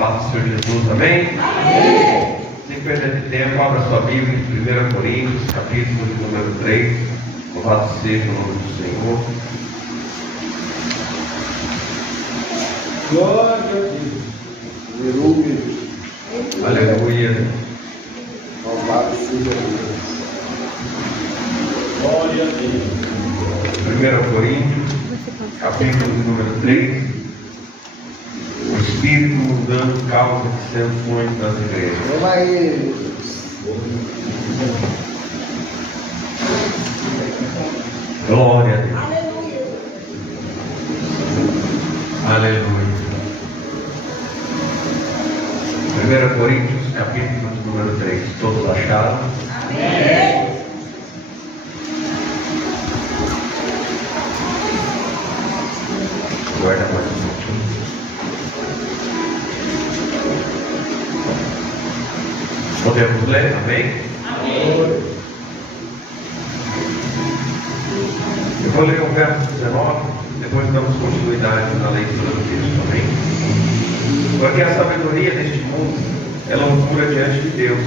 paz do Senhor Jesus, amém? Amém! Sem perder tempo, abra sua Bíblia em 1 Coríntios, capítulo de número 3. Louvado seja o nome do Senhor. Glória a Deus. Aleluia. Louvado seja Deus. Glória a Deus. 1 Coríntios, capítulo de número 3. O Espírito mudando causa dissensões nas igrejas. Glória a Deus. Glória a Deus. Aleluia. 1 Coríntios, capítulo de número 3. Todos acharam? Amém. Guarda mais um pouquinho. Podemos ler? Amém? Amém. Eu vou ler o verso 19, depois damos continuidade na leitura do texto, amém? Porque a sabedoria deste mundo é loucura diante de Deus,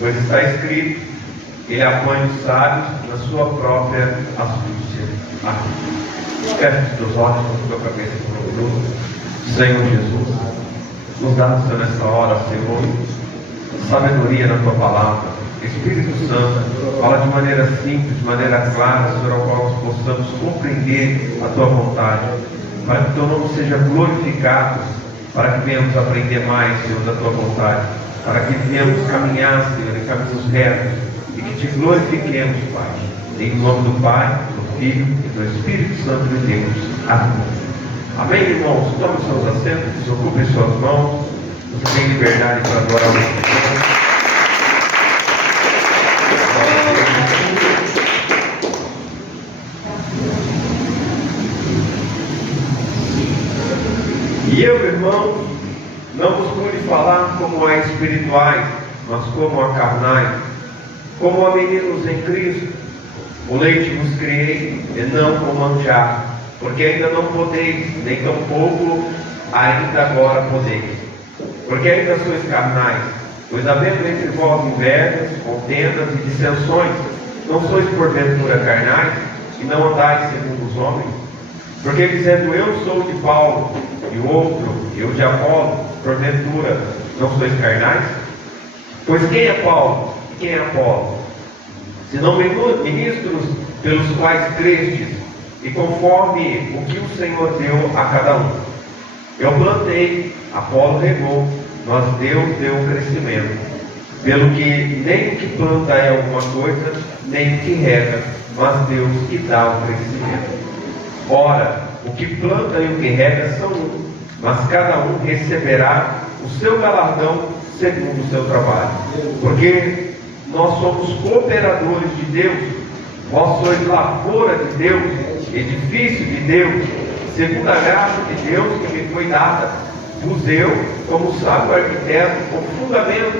pois está escrito: Ele apanha os sábios na sua própria astúcia. Amém. Feche os teus olhos, com a tua cabeça por um minuto. Senhor Jesus, nos dá, Senhor, nessa hora, Senhor, sabedoria na tua palavra. Espírito Santo, fala de maneira simples, de maneira clara, Senhor, ao qual nós possamos compreender a tua vontade, para que o teu nome seja glorificado, para que venhamos aprender mais, Senhor, da tua vontade, para que venhamos caminhar, Senhor, em caminhos retos e que te glorifiquemos, Pai. Em nome do Pai, do Filho e do Espírito Santo de Deus. Amém. Amém, irmãos? Tome seus assentos, desocupem suas mãos. Você tem liberdade para adorar o Senhor. E eu, irmão, não vos pude falar como a espirituais, mas como a carnais, como a meninos em Cristo. O leite vos criei, e não com manjar, porque ainda não podeis, nem tampouco ainda agora podeis. Porque ainda sois carnais, pois havendo entre vós invejas, contendas e dissensões, não sois porventura carnais, e não andais segundo os homens? Porque dizendo eu sou de Paulo, e o outro, eu de Apolo, porventura, não sois carnais? Pois quem é Paulo e quem é Apolo? Senão ministros pelos quais crestes, e conforme o que o Senhor deu a cada um. Eu plantei, Apolo regou, mas Deus deu o crescimento. Pelo que nem o que planta é alguma coisa, nem o que rega, mas Deus que dá o crescimento. Ora, o que planta e o que rega são um, mas cada um receberá o seu galardão segundo o seu trabalho. Porque nós somos cooperadores de Deus, vós sois lavoura de Deus, edifício de Deus, segundo a graça de Deus que me foi dada. Vos eu, como sábio arquiteto, como fundamento,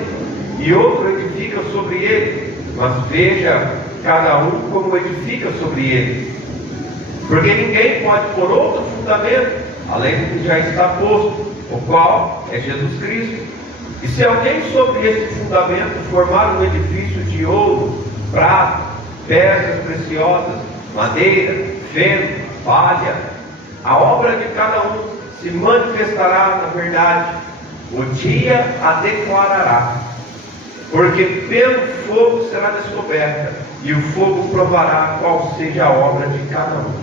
e outro edifica sobre ele, mas veja cada um como edifica sobre ele. Porque ninguém pode pôr outro fundamento, além do que já está posto, o qual é Jesus Cristo. E se alguém sobre este fundamento formar um edifício de ouro, prata, pedras preciosas, madeira, feno, palha, a obra de cada um se manifestará na verdade, o dia a declarará, porque pelo fogo será descoberta, e o fogo provará qual seja a obra de cada um.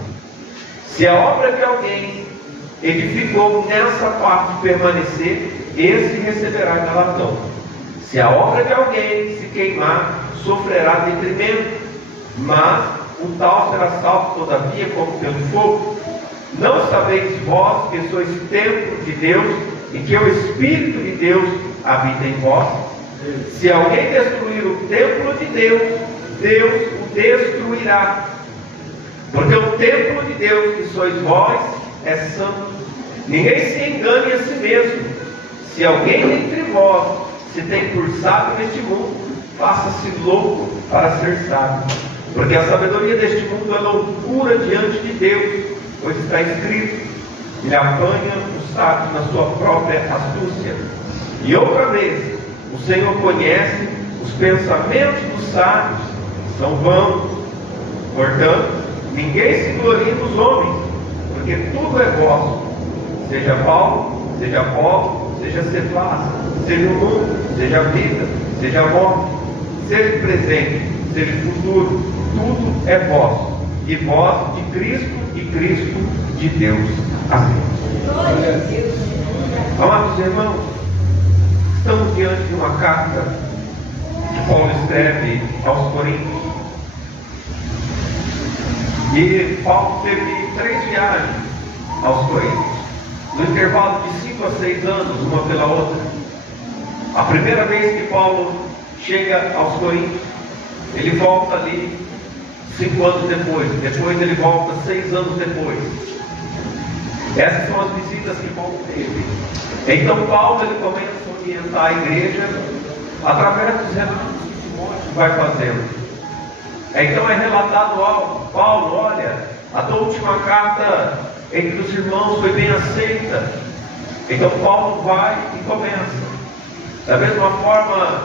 Se a obra de alguém edificou nessa parte permanecer, esse receberá galardão. Se a obra de alguém se queimar, sofrerá detrimento, mas o tal será salvo todavia como pelo fogo. Não sabeis vós que sois templo de Deus e que o Espírito de Deus habita em vós? Se alguém destruir o templo de Deus, Deus o destruirá. Porque o templo de Deus que sois vós é santo. Ninguém se engane a si mesmo. Se alguém dentre vós se tem por sábio neste mundo, faça-se louco para ser sábio. Porque a sabedoria deste mundo é loucura diante de Deus, pois está escrito: ele apanha os sábios na sua própria astúcia. E outra vez, o Senhor conhece os pensamentos dos sábios, são vãos. Portanto, ninguém se glorie nos homens, porque tudo é vosso, seja Paulo, seja Apolo, seja Cefas, seja o mundo, seja a vida, seja a morte, seja o presente, seja o futuro, tudo é vosso, e vós de Cristo e Cristo de Deus. Amém. Amados irmãos, estamos diante de uma carta que Paulo escreve aos Coríntios. E Paulo teve 3 viagens aos Coríntios, no intervalo de 5 a 6 anos, uma pela outra. A primeira vez que Paulo chega aos Coríntios, ele volta ali 5 anos depois ele volta 6 anos depois. Essas são as visitas que Paulo teve. Então Paulo ele começa a orientar a igreja através dos relatos que Timóteo vai fazendo. Então é relatado algo. Paulo, olha, a tua última carta entre os irmãos foi bem aceita. Então Paulo vai e começa. Da mesma forma,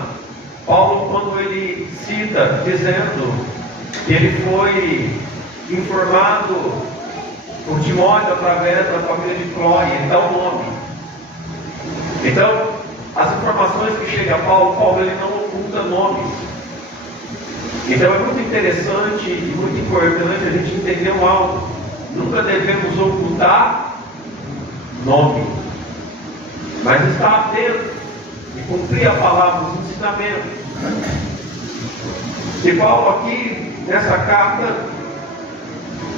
Paulo, quando ele cita, dizendo que ele foi informado por Timóteo através da família de Cloé, ele dá o nome. Então, as informações que chegam a Paulo ele não oculta nomes. Então é muito interessante e muito importante a gente entender algo. Nunca devemos ocultar nome, mas estar atento e cumprir a palavra, os ensinamentos. E Paulo aqui, nessa carta,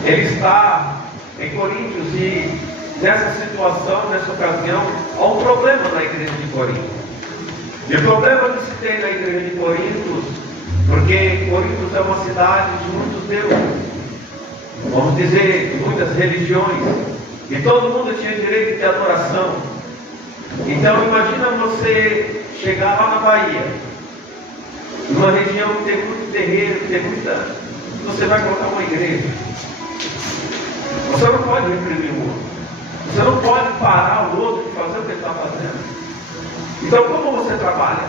ele está em Coríntios e nessa situação, nessa ocasião, há um problema na igreja de Corinto. E o problema que se tem na igreja de Corinto, porque Corinto é uma cidade de muitos deuses, vamos dizer, muitas religiões, e todo mundo tinha direito de adoração. Então imagina você chegar lá na Bahia, numa região que tem muito terreiro, tem muita... Você vai colocar uma igreja. Você não pode reprimir o outro. Você não pode parar o outro de fazer o que ele está fazendo. Então como você trabalha?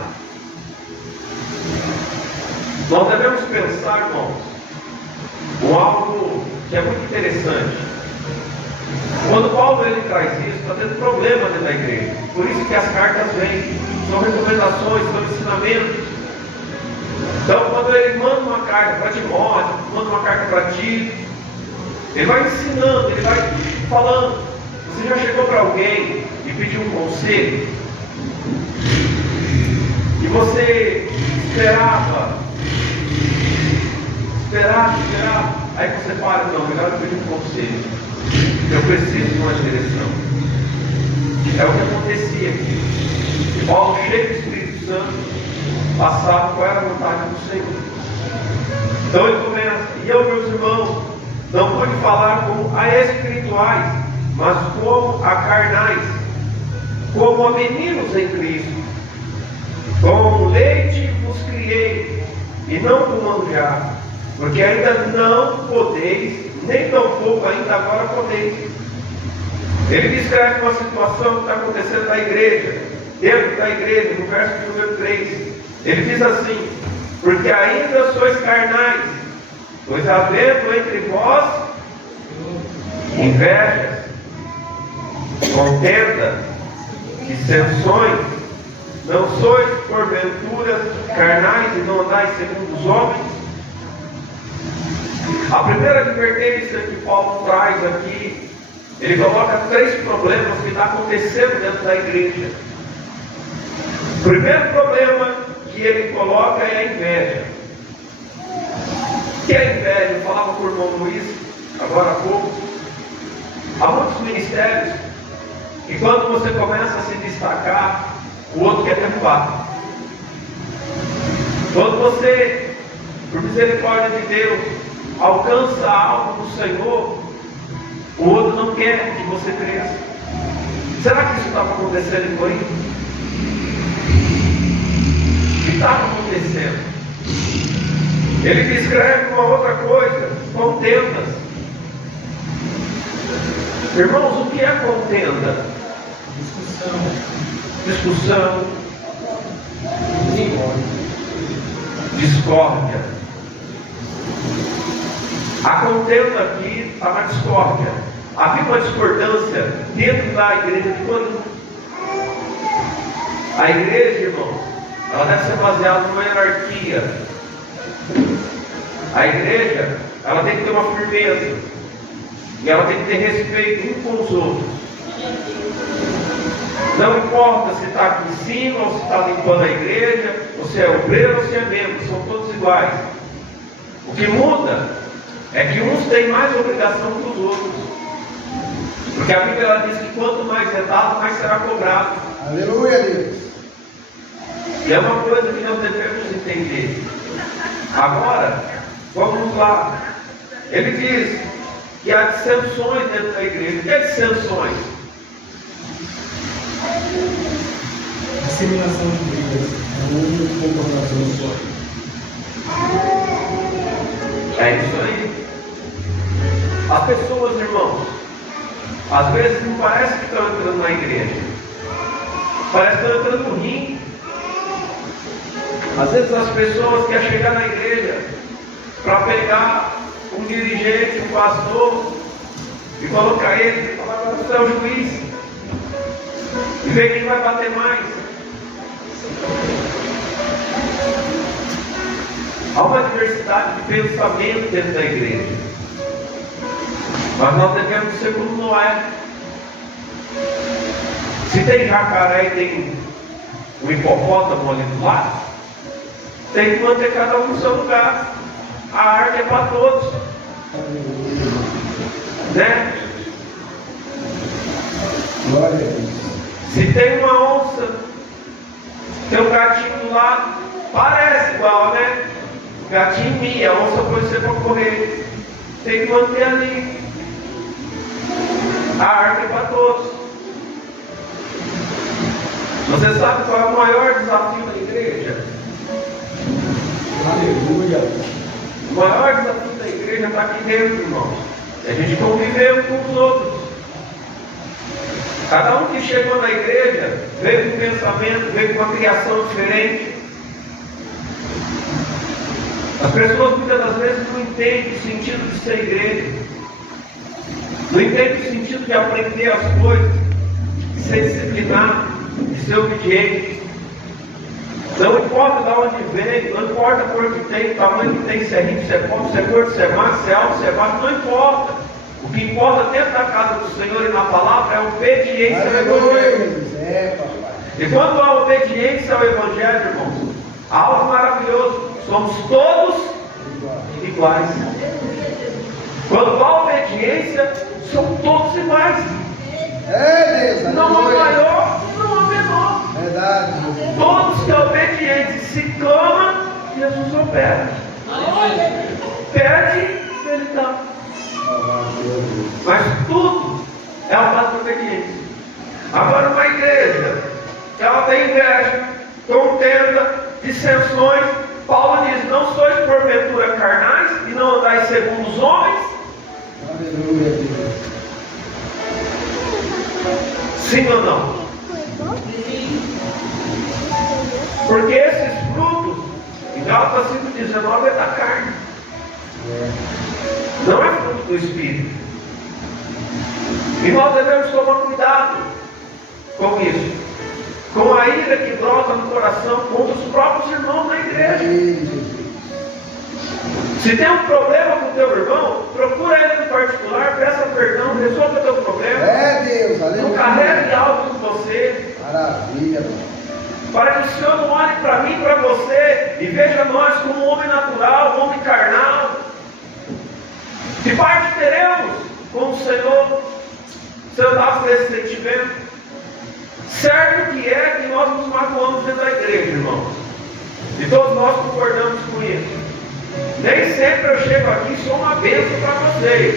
Nós devemos pensar, irmãos, com algo que é muito interessante. Quando Paulo ele traz isso, está tendo problema dentro da igreja. Por isso que as cartas vêm, são recomendações, são ensinamentos. Então, quando ele manda uma carta para Timóteo, manda uma carta para Tito, ele vai ensinando, ele vai falando. Você já chegou para alguém e pediu um conselho? E você esperava. Aí você para, não, melhor eu pedir um conselho. Eu preciso de uma direção. É o que acontecia aqui. E Paulo, cheio do Espírito Santo, passava qual era a vontade do Senhor. Então ele começa, e eu, meus irmãos, não pude falar como a espirituais, mas como a carnais, como a meninos em Cristo. Com leite vos criei, e não com manjar, porque ainda não podeis, nem tampouco ainda agora podeis. Ele descreve uma situação que está acontecendo na igreja, dentro da igreja, no verso de número 3. Ele diz assim: porque ainda sois carnais, pois havendo entre vós invejas, contendas, dissensões, não sois porventura carnais e não andais segundo os homens? A primeira advertência que Paulo traz aqui, ele coloca 3 problemas que estão acontecendo dentro da igreja. O primeiro problema que ele coloca é a inveja. O que é inveja? Eu falava com o irmão Luiz agora há pouco. Há muitos ministérios que quando você começa a se destacar, o outro quer derrubar. Quando você, por misericórdia de Deus, alcança algo do Senhor, o outro não quer que você cresça. Será que isso estava acontecendo em Corinto? O que estava acontecendo? Ele descreve uma outra coisa, contendas. Irmãos, o que é contenda? Discussão. Discórdia. A contenda aqui está na discórdia. Havia uma discordância dentro da igreja de Corinto. A igreja, irmãos, ela deve ser baseada numa hierarquia. A igreja, ela tem que ter uma firmeza. E ela tem que ter respeito uns com os outros. Não importa se está aqui em cima, ou se está limpando a igreja, ou se é obreiro, ou se é membro, são todos iguais. O que muda é que uns têm mais obrigação que os outros. Porque a Bíblia ela diz que quanto mais é dado, mais será cobrado. Aleluia, Deus. E é uma coisa que nós devemos entender. Agora, vamos lá. Ele diz que há dissensões dentro da igreja. O que é dissensões? Disseminação de brigas, não concordação só. É isso aí. As pessoas, irmãos, às vezes não parece que estão entrando na igreja. Parece que estão entrando no ringue. Às vezes as pessoas querem chegar na igreja para pegar um dirigente, um pastor, e colocar ele e falar para você é o juiz. E ver quem vai bater mais. Há uma diversidade de pensamento dentro da igreja. Mas nós devemos ser como Noé. Se tem jacaré e tem um hipopótamo ali do lado, tem que manter cada um no seu lugar. A arca é para todos. Né? Glória a Deus. Se tem uma onça, tem um gatinho do lado, parece igual, né? O gatinho mia, a onça pode ser para correr. Tem que manter ali. A arca é para todos. Você sabe qual é o maior desafio da igreja? Aleluia. O maior desafio da igreja está aqui dentro, irmãos. É a gente conviver com os outros. Cada um que chegou na igreja veio com um pensamento, veio com uma criação diferente. As pessoas muitas das vezes não entendem o sentido de ser igreja. Não entendem o sentido de aprender as coisas, de ser disciplinado, de ser obediente. Não importa de onde vem, não importa a cor que tem, o tamanho que tem, se é rico, se é pobre, se é gordo, se é magro, se é alto, se é baixo, não importa. O que importa dentro da casa do Senhor e na palavra é a obediência ao Evangelho. E quando há obediência ao Evangelho, irmãos, há algo maravilhoso. Somos todos iguais. Quando há obediência, somos todos iguais. É, Deus. Não há maior, não há menor. Verdade. Todos que obedientes se clama, Jesus opera. Pede, ele dá. Mas tudo é a base da obediência. Agora uma igreja, ela tem inveja, contenda, dissensões. Paulo diz, não sois porventura carnais e não andais segundo os homens. Aleluia, Deus. Sim ou não? Porque esses frutos, em Gálatas 5,19 é da carne. Não é fruto do Espírito. E nós devemos tomar cuidado com isso. Com a ira que brota no coração contra os próprios irmãos da igreja. Se tem um problema com o teu irmão, procura ele no particular, peça perdão, resolva o teu problema. É, Deus. Aleluia. Não carregue algo com você. Maravilha. Para que o Senhor não olhe para mim e para você e veja nós como um homem natural, um homem carnal. Que parte teremos com o Senhor se andarmos nesse sentimento? Certo que é que nós nos magoamos dentro da igreja, irmãos. E todos nós concordamos com isso. Nem sempre eu chego aqui e sou uma bênção para vocês.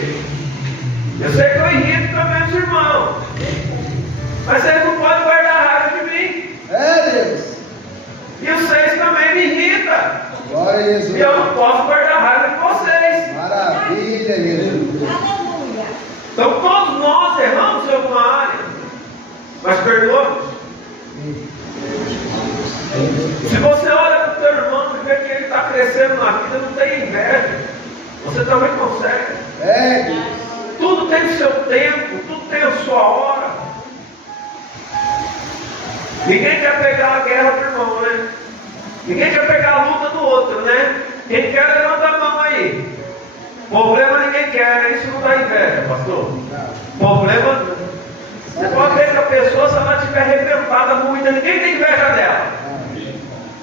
Eu sei que eu irrito também os irmãos. Mas vocês não podem guardar raiva de mim. É, Deus. E vocês também me irritam. Glória a Jesus. E eu não posso guardar raiva de vocês. Maravilha, Jesus. Aleluia. Então todos nós mas perdoamos. Se você olha para o teu irmão e vê que ele está crescendo na vida, não tem inveja. Você também consegue. É, Deus. Tudo tem o seu tempo, tudo tem a sua hora. Ninguém quer pegar a guerra do irmão, né? Ninguém quer pegar a luta do outro, né? Quem quer, levanta a mão aí. Problema ninguém quer, isso não dá inveja, pastor. Problema, você pode ver que a pessoa, se ela estiver arrebentada, moída, ninguém tem inveja dela.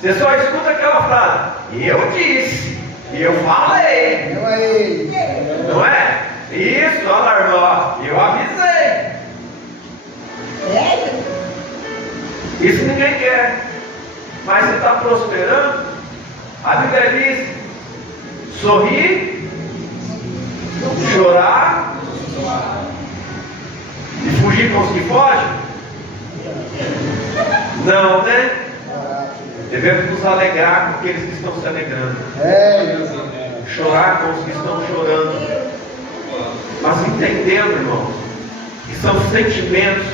Você só escuta aquela frase: eu disse, eu falei. Eu aí. Não é? Isso, olha lá, irmão, eu avisei. Isso ninguém quer. Mas você está prosperando. A Bíblia diz: sorrir, chorar e fugir com os que fogem? Não, né? Devemos nos alegrar com aqueles que estão se alegrando, É, Deus. chorar com os que estão chorando, mas entendendo, irmão, que são sentimentos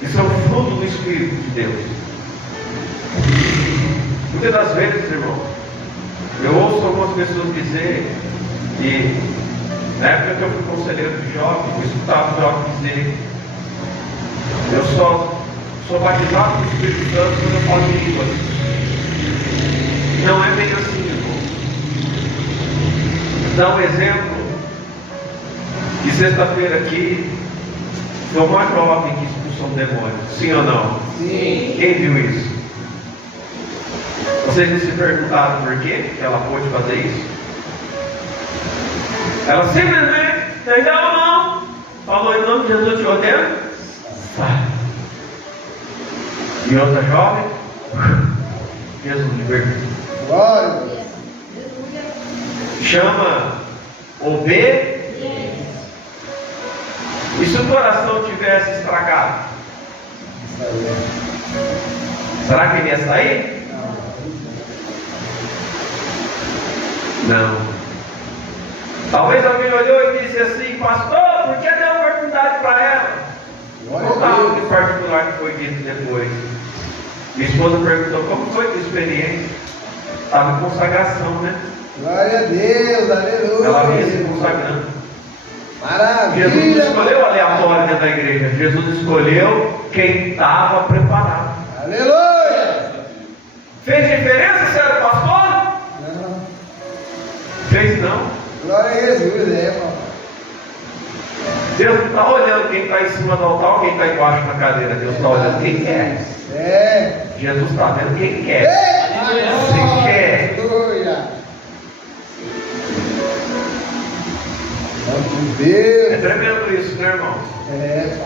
que são fruto do Espírito de Deus. Muitas das vezes, irmão, eu ouço algumas pessoas dizerem, e na época que eu fui conselheiro de jovem, eu escutava o jovem dizer: eu só sou batizado com o Espírito Santo quando eu falo em línguas. Não é bem assim, irmão. Vou dar um exemplo. De sexta-feira aqui, foi uma jovem que expulsou um demônio. Sim ou não? Sim. Quem viu isso? Vocês não se perguntaram por quê que ela pôde fazer isso? Ela simplesmente estendeu a mão, falou em nome de Jesus, te ordeno, sai. E outra jovem, Jesus libertou. Glória a Deus. Chama obediência. E se o coração tivesse estragado? Será que ele ia sair? Não. Talvez alguém olhou e disse assim: pastor, por que deu oportunidade para ela? Vou contar algo em particular que foi dito depois. Minha esposa perguntou: como foi a tua experiência? Estava em consagração, né? Glória a Deus, aleluia. Ela vinha se consagrando. Maravilha. Jesus não escolheu aleatório dentro da igreja. Jesus escolheu quem estava preparado. Aleluia. Fez diferença se era pastor? Não. Fez não. Glória a Jesus, papai. Deus não está olhando quem está em cima do altar ou quem está embaixo na cadeira. Deus está olhando quem quer. É. Jesus está vendo quem quer. Você quer. Aleluia. Santo É Deus. tremendo isso, né, irmão? É.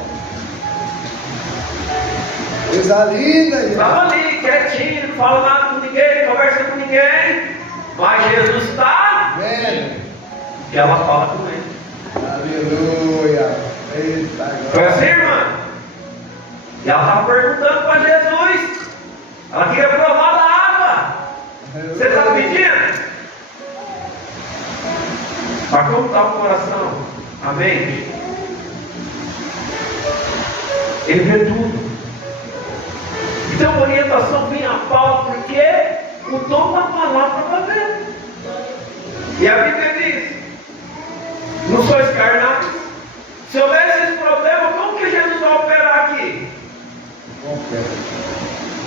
Coisa linda, gente. Estava ali, quietinho, não fala nada com ninguém, não conversa com ninguém. Mas Jesus está. Velho. E ela fala com ele. Aleluia. Eita, Foi assim, irmã? E ela estava perguntando para Jesus. Ela queria provar da água. Você está pedindo? Mas como está o coração? Amém? Ele vê tudo. Então a orientação vinha a pau, porque o dom da palavra está vendo. E a Bíblia diz: não sois carnais. Se houvesse esse problema, como que Jesus vai operar aqui?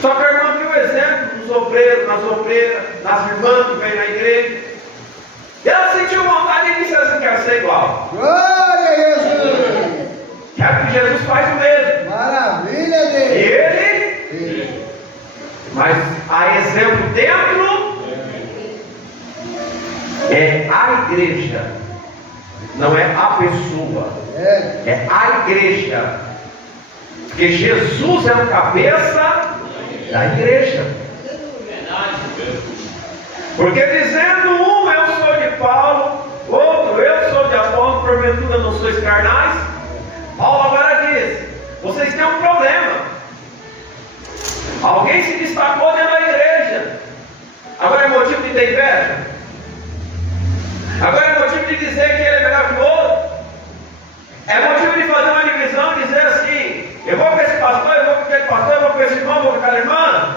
Só que a irmã viu o exemplo dos obreiros, nas obreiras, nas irmãs que vêm na igreja. E ela sentiu vontade de dizer assim: quero ser igual. Glória a Jesus. Quero que Jesus faz o mesmo. Maravilha, E Deus. ele, mas a exemplo dentro, é a igreja, não é a pessoa, É. é a igreja. Porque Jesus é o cabeça da igreja. Porque dizendo um, eu sou de Paulo, outro, eu sou de Apolo, porventura não sois carnais. Paulo agora diz: vocês têm um problema. Alguém se destacou dentro da igreja. Agora é motivo de ter inveja? Agora é motivo de dizer que ele é melhor que o outro? É motivo de fazer uma divisão e dizer assim: eu vou para esse pastor, aquele pastor, eu vou com esse irmão, vou com aquela irmã.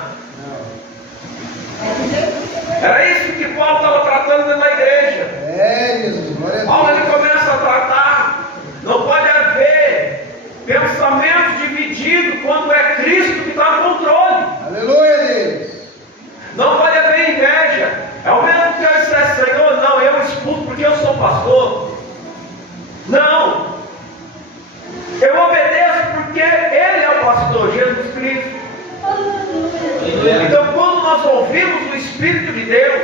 Era isso que Paulo estava tratando dentro da igreja. Jesus, glória a Paulo Deus. ele começa a tratar. Não pode haver pensamento dividido quando é Cristo que está no controle. Aleluia, Deus. Não pode haver inveja. É o mesmo que eu dissesse, Senhor, não, eu expulso porque eu sou pastor. Não. Eu obedeço porque Ele é o pastor, Jesus Cristo. Então, quando nós ouvimos o Espírito de Deus,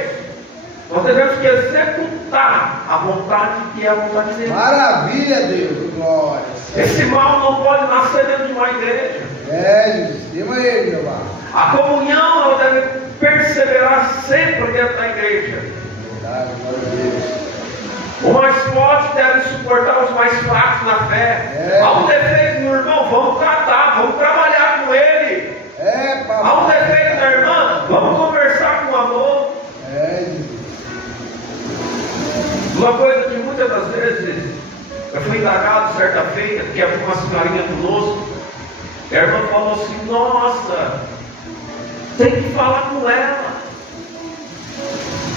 nós devemos que executar a vontade que é a vontade dele. Maravilha, Deus. Glória. Esse mal não pode nascer dentro de uma igreja. Jesus, estima ele, Jeová. A comunhão ela deve perseverar sempre dentro da igreja. Verdade, glória a Deus. O mais forte deve suportar os mais fracos na fé. Há um defeito no irmão, vamos tratar, vamos trabalhar com ele. Há um defeito na irmã, vamos conversar com amor. Jesus. Uma coisa que muitas das vezes eu fui indagado certa feita, que havia uma senhorinha conosco, e a irmã falou assim: nossa, tem que falar com ela.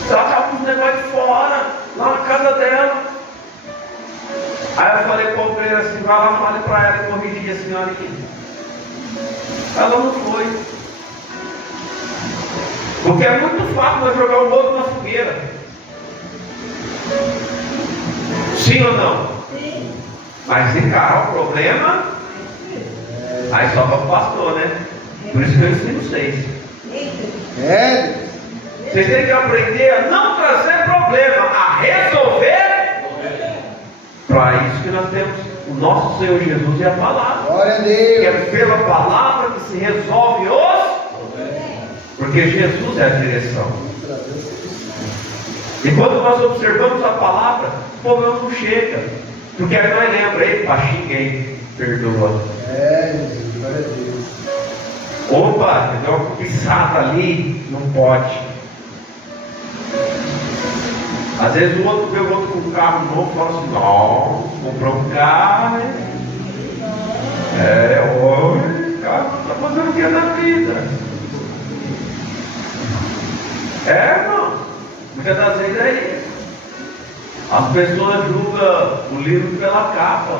Ela está com os negócios fora, lá na casa dela. Aí eu falei para o obreiro assim: vai lá, fale para ela e corrigir a senhorinha. Ela não foi. Porque é muito fácil nós jogar o outro na fogueira. Sim ou não? Sim. Mas encarar o problema, aí só para o pastor, né? Por isso que eu ensino vocês. Vocês têm que aprender a não trazer problema, a resolver. Para isso que nós temos o nosso Senhor Jesus e a palavra. Glória a Que Deus. é pela palavra que se resolve os. Porque Jesus é a direção. E quando nós observamos a palavra, o problema não chega. Porque aí nós lembramos, ei, xinguei, perdoa. Jesus, glória a Deus. Opa, deu uma cobiçada ali, não pode. Às vezes o outro vê o outro com um carro novo e fala assim: não, comprou um carro. O carro está fazendo o que na vida? Irmão, muitas das vezes é isso. As pessoas julgam o livro pela capa.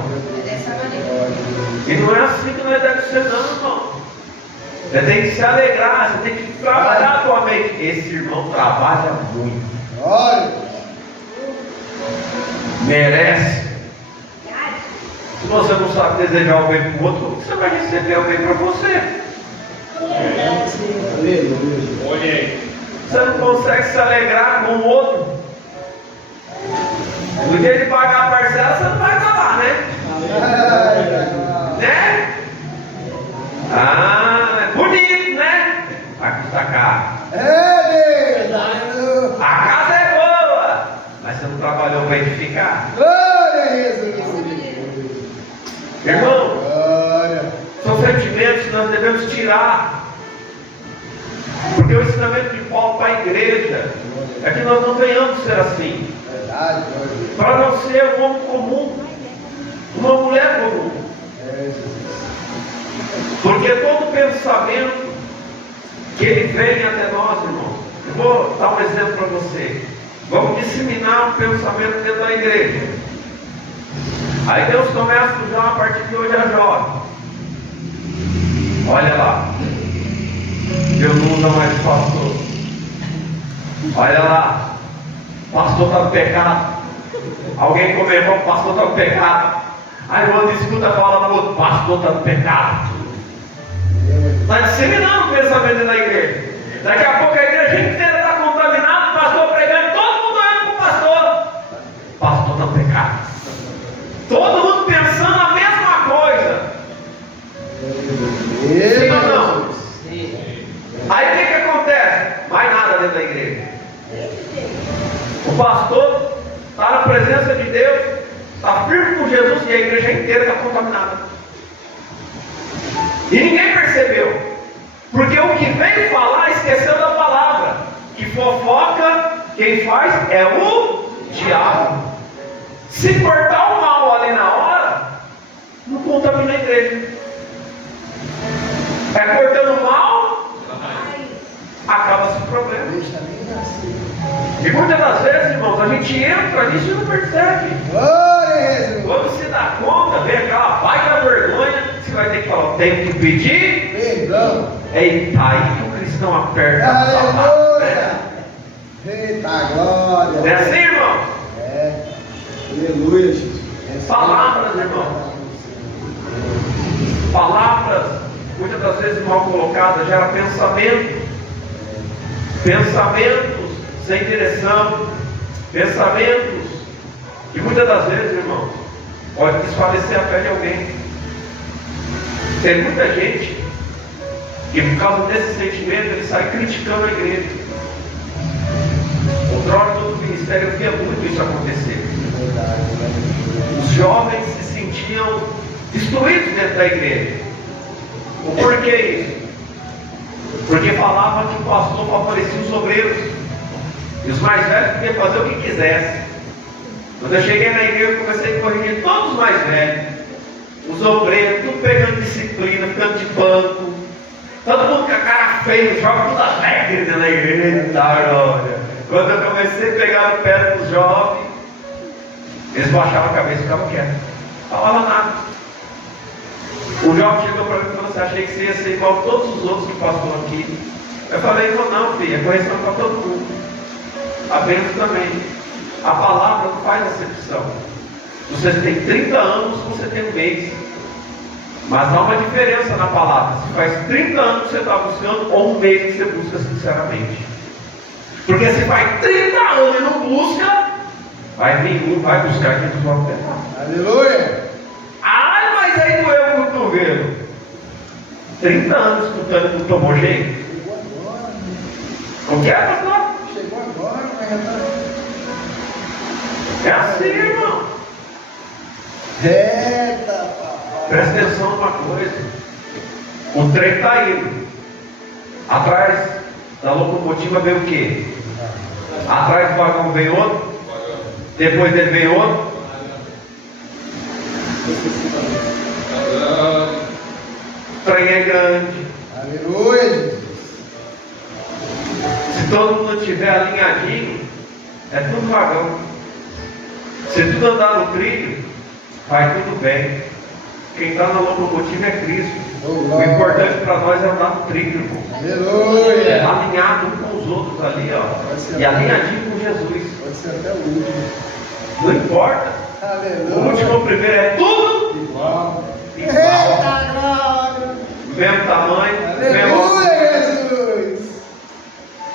E não é assim que nós devemos ser, não, irmão. Você tem que se alegrar, você tem que trabalhar a tua mente. Esse irmão trabalha muito. Glória. Merece. Se você não sabe desejar o bem para o outro, você vai receber o bem para você. Aleluia. Olha aí. Você não consegue se alegrar com o outro. No dia de pagar a parcela, você não vai estar lá, né? Né? Ah, é bonito, né? Vai custar caro. Deus. A casa é boa, mas você não trabalhou para edificar. Glória a Jesus. Irmão, Glória. são sentimentos que nós devemos tirar. Porque o ensinamento de Paulo para a igreja é que nós não venhamos ser assim. Verdade, glória a Deus. Para não ser um homem comum, uma mulher comum. Porque todo pensamento que ele vem até nós, irmão, eu vou dar um exemplo para você. Vamos disseminar um pensamento dentro da igreja. Aí Deus começa já a partir de hoje a jovem. Olha lá. Deus não usa mais pastor. Olha lá. Pastor está no pecado. Alguém comemora, o pastor está no pecado. Aí o outro escuta fala para o outro: pastor está no pecado. Está disseminando o pensamento da igreja. Daqui a pouco a igreja inteira está contaminada, o pastor pregando, todo mundo olhando para o pastor. Pastor está no pecado. Todo mundo pensando a mesma coisa. Sim ou não? Aí o que acontece? Mais nada dentro da igreja. O pastor está na presença de Deus, está firme com Jesus e a igreja inteira está contaminada. E ninguém percebeu. Porque o que veio falar esqueceu da palavra. Que fofoca, quem faz é o diabo. Se cortar o mal ali na hora, não contamina a igreja. É cortando mal, acaba-se o problema. Deixa nem nascer. E muitas das vezes, irmãos, a gente entra nisso e não percebe. Glória a Jesus. Quando se dá conta, vem aquela baita vergonha, você vai ter que falar, tem que pedir. Perdão. Eita, aí que o cristão aperta a palavra, Aleluia. né? Eita glória. É assim, irmão? É. Aleluia, Jesus. Palavras, irmão. Palavras, muitas das vezes mal colocadas, gera pensamento. Pensamentos sem direção. Pensamentos que muitas das vezes, irmão, pode desfalecer a fé de alguém. Tem muita gente que por causa desse sentimento ele sai criticando a igreja. Outrora todo o ministério eu via muito isso acontecer. Os jovens se sentiam destruídos dentro da igreja. O porquê isso? Porque falava que o pastor favorecia os obreiros e os mais velhos podiam fazer o que quisessem. Quando eu cheguei na igreja, eu comecei a corrigir todos os mais velhos, os obreiros, tudo pegando disciplina, ficando de banco, todo mundo com a cara feia, joga toda a regra na igreja e tal. Olha. Quando eu comecei a pegar no pé dos jovens, eles baixavam a cabeça e ficavam quietos, não falavam nada. O jovem chegou para mim e falou assim: achei que você ia ser igual a todos os outros que passou aqui. Eu falei: não, filho, é correção para todo mundo. A bênção também. A palavra não faz acepção. Você tem 30 anos, você tem um mês. Mas há uma diferença na palavra. Se faz 30 anos que você está buscando, ou um mês que você busca sinceramente. Porque se faz 30 anos e não busca, vai vir um, vai buscar e Jesus vai pegar. Aleluia. Ai, mas aí doeu o cotovelo. 30 anos escutando e não tomou jeito. Chegou agora. Não quer, pastor? Chegou agora, mas já está. É assim, irmão. Eita, papai. Presta atenção numa coisa. O trem está indo. Atrás da locomotiva veio o quê? Atrás do vagão veio outro. Depois dele veio outro. O trem é grande. Aleluia, Jesus. Se todo mundo estiver alinhadinho, é tudo vagão. Se tudo andar no trilho, vai tudo bem. Quem está na locomotiva é Cristo. O importante para nós é andar no trilho, irmão. Aleluia. Alinhado um com os outros ali, ó. E alinhadinho com Jesus. Pode ser até o último. Não importa. Aleluia. O último ou o primeiro é tudo Igual. igual. Eita glória. Mesmo tamanho, mesmo. Aleluia, Jesus.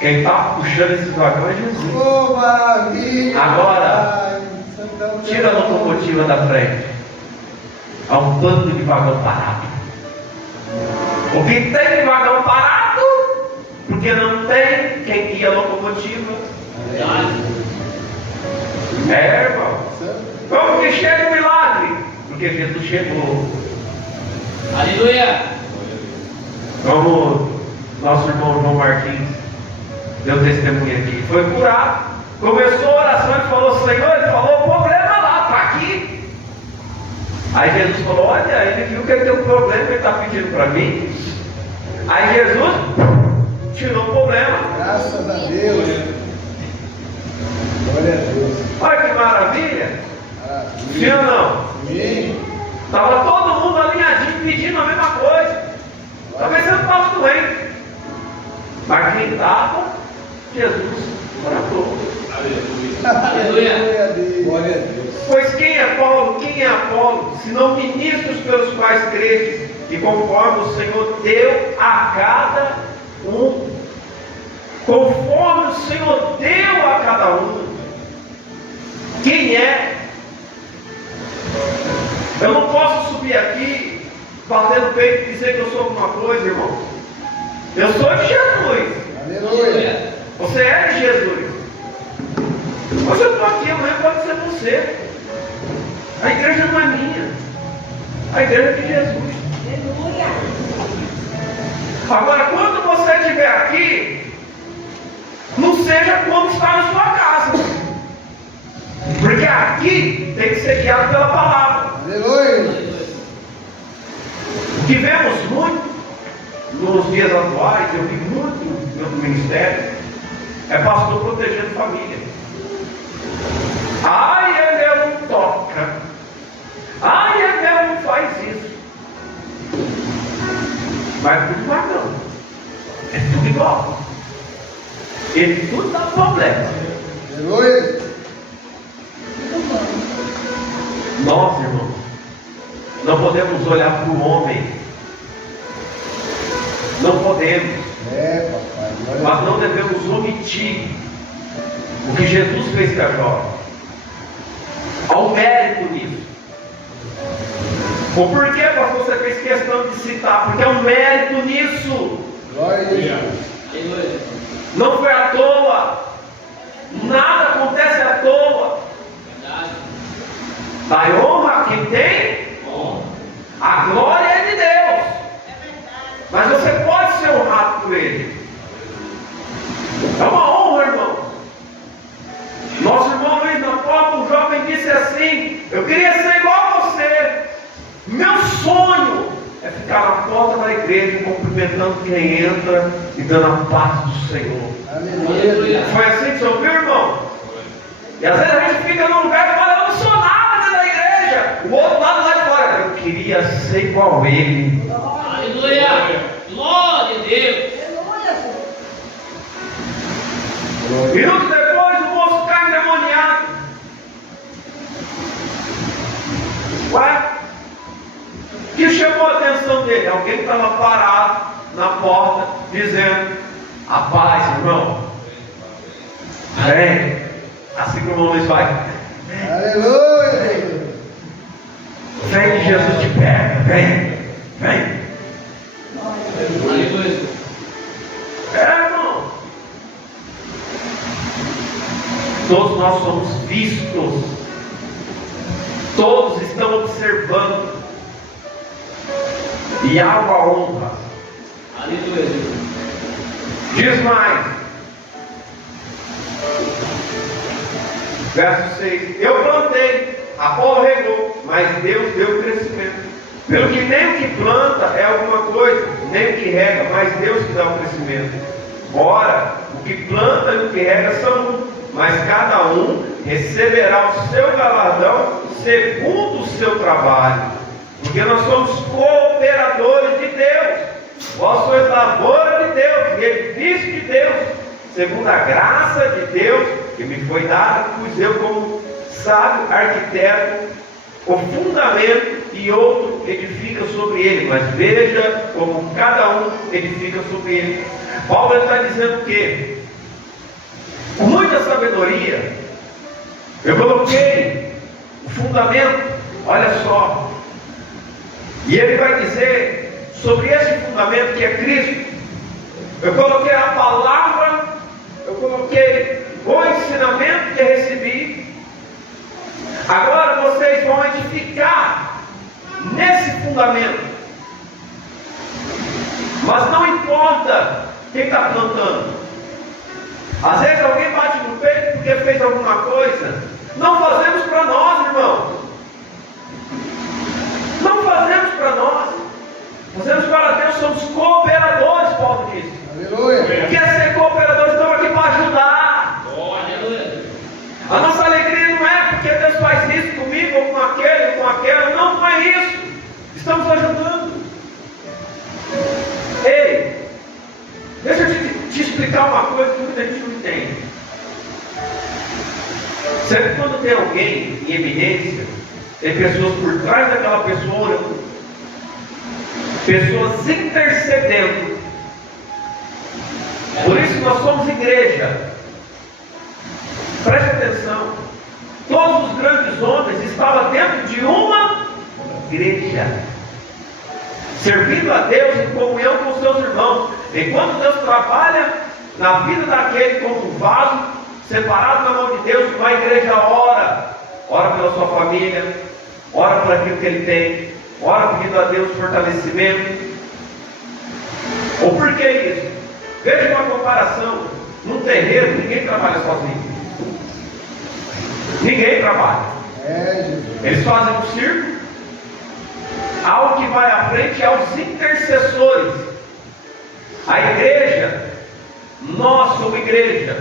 Quem está puxando esses vagões é Jesus. Oh, maravilha. Agora, Pai. Santão tira a Deus. locomotiva da frente. Há um bando de vagão parado. O que tem de vagão parado, porque não tem quem guia a locomotiva. É, irmão. Como que chega o milagre? Porque Jesus chegou. Aleluia. Como nosso irmão João Martins deu testemunho aqui. Foi curado. Começou a oração e falou: Senhor, ele falou, o problema lá, está aqui. Aí Jesus falou: olha, ele viu que ele tem um problema, ele está pedindo para mim. Aí Jesus tirou o problema. Graças a Deus. Glória a Deus. Olha que maravilha. Sim ou não? Sim. Estava todo mundo alinhadinho pedindo a mesma coisa. Talvez você não estava doente. Mas quem estava, Jesus tratou. Aleluia. Glória a Deus. Glória a Deus. Pois quem é Paulo? Quem é Apolo? Senão ministros pelos quais crestes, e conforme o Senhor deu a cada um. Conforme o Senhor deu a cada um. Quem é? Eu não posso subir aqui, bater no peito e dizer que eu sou alguma coisa, irmão. Eu sou de Jesus. Aleluia. Você é de Jesus. Hoje eu estou aqui, amanhã pode ser você. A igreja não é minha. A igreja é de Jesus. Aleluia. Agora, quando você estiver aqui, não seja como está na sua casa. Porque aqui tem que ser guiado pela palavra. Aleluia. O que vemos muito nos dias atuais, eu vi muito no ministério, é pastor protegendo família. Ai, ele não toca. Ai, ele não faz isso. Mas tudo mais não. É tudo igual. Ele tudo dá problema. Aleluia. Nós, irmãos, não podemos olhar para o homem. Não podemos. Papai. Glória a Mas não devemos omitir o que Jesus fez com a jovem. Há um mérito nisso. O porquê, pastor, você fez questão de citar? Porque há um mérito nisso. Glória a Deus. Aleluia. Não foi à toa. Nada acontece à toa. Verdade. Dai honra a quem tem. Bom. A glória é de Deus. Mas você pode ser honrado por Ele. É uma honra, irmão. Nosso irmão Luiz na porta, um jovem disse assim: eu queria ser igual a você. Meu sonho é ficar na porta da igreja cumprimentando quem entra e dando a paz do Senhor. Aleluia. Foi assim que você ouviu, irmão? E às vezes a gente fica num lugar e fala: eu não sou nada dentro da igreja. O outro lado lá de fora: eu queria ser igual a ele. Aleluia. Glória a Deus. Minutos depois, o moço cai endemoniado. Ué? O que chamou a atenção dele? Alguém que estava parado na porta, dizendo: a paz, irmão. Vem. Assim como o Luiz faz. Aleluia. Vem que Jesus te pega. Vem. Vem. Aleluia. Irmão. Todos nós somos vistos. Todos estão observando. E há uma honra. Aleluia. Diz mais. Verso 6. Eu plantei, Apolo regou, mas Deus deu o crescimento. Pelo que nem o que planta é alguma coisa, nem o que rega, mas Deus que dá o crescimento. Ora, o que planta e o que rega são um, mas cada um receberá o seu galardão segundo o seu trabalho. Porque nós somos cooperadores de Deus. Vós sois lavoura de Deus, edifício de Deus, segundo a graça de Deus que me foi dada, pus eu como sábio arquiteto o fundamento e outro edifica sobre ele. Mas veja como cada um edifica sobre ele. Paulo está dizendo o quê? Com muita sabedoria, eu coloquei o fundamento, olha só. E ele vai dizer sobre esse fundamento que é Cristo. Eu coloquei a palavra, eu coloquei o ensinamento que eu recebi. Agora vocês vão edificar nesse fundamento. Mas não importa quem está plantando. Às vezes alguém bate no peito porque fez alguma coisa. Não fazemos para nós, irmão. Não fazemos para nós. Fazemos para Deus, somos cooperadores, Paulo disse. Aleluia. Quer ser cooperadores, estamos aqui para ajudar. Aleluia. A nossa alegria não é porque Deus faz isso comigo, ou com aquele, ou com aquela. Não, não é isso. Estamos ajudando. Ei, deixa eu te explicar uma coisa que muita gente não entende. Sempre quando tem alguém em evidência, tem pessoas por trás daquela pessoa orando, pessoas intercedendo. Por isso nós somos igreja. Preste atenção. Todos os grandes homens estavam dentro de uma igreja, servindo a Deus em comunhão com os seus irmãos. Enquanto Deus trabalha na vida daquele como um vaso separado na mão de Deus, uma igreja ora pela sua família, ora por aquilo que ele tem, ora pedindo a Deus fortalecimento. Ou por que isso? Veja uma comparação. Num terreiro, ninguém trabalha sozinho. Ninguém trabalha. Eles fazem um círculo. Ao que vai à frente é os intercessores. A igreja, nós como igreja,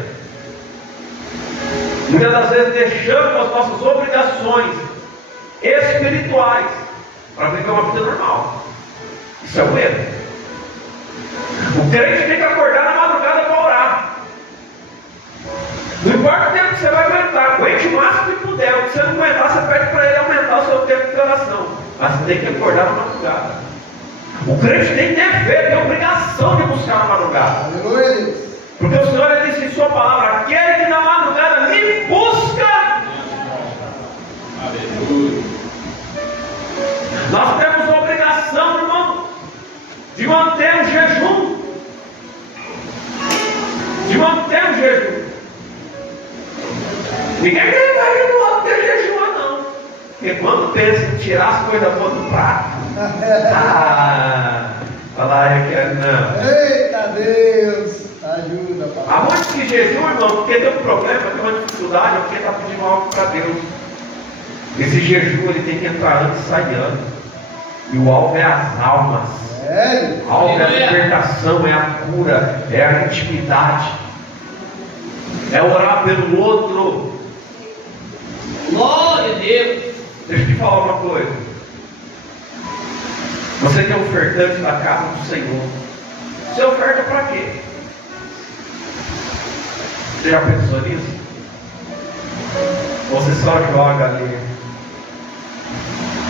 muitas das vezes deixamos as nossas obrigações espirituais para viver uma vida normal. Isso é um erro. O crente tem que acordar na madrugada para orar. Não importa o tempo que você vai aguentar, aguente o máximo que puder. Se você não aguentar, você pede para ele aumentar o seu tempo de oração. Mas você tem que acordar na madrugada. O crente tem dever, tem obrigação de buscar na madrugada. Aleluia, Deus. Porque o Senhor disse em sua palavra: aquele que na madrugada me busca. Aleluia. Nós temos a obrigação, irmão, de manter o jejum. De manter o jejum. Ninguém vai ter jejum, não. Porque quando pensa em tirar as coisas boas do prato, falar eu quero não. Eita Deus, ajuda, Há papai. muitos que jejuam, irmão, porque tem um problema, tem uma dificuldade, porque está pedindo algo para Deus. Esse jejum ele tem que entrar antes e sair antes. E o alvo é as almas. Sério? O alvo é a libertação, é a cura, é a intimidade. É orar pelo outro. Glória a Deus. Deixa eu te falar uma coisa. Você que é ofertante da casa do Senhor, você oferta para quê? Você já pensou nisso? Ou você só joga ali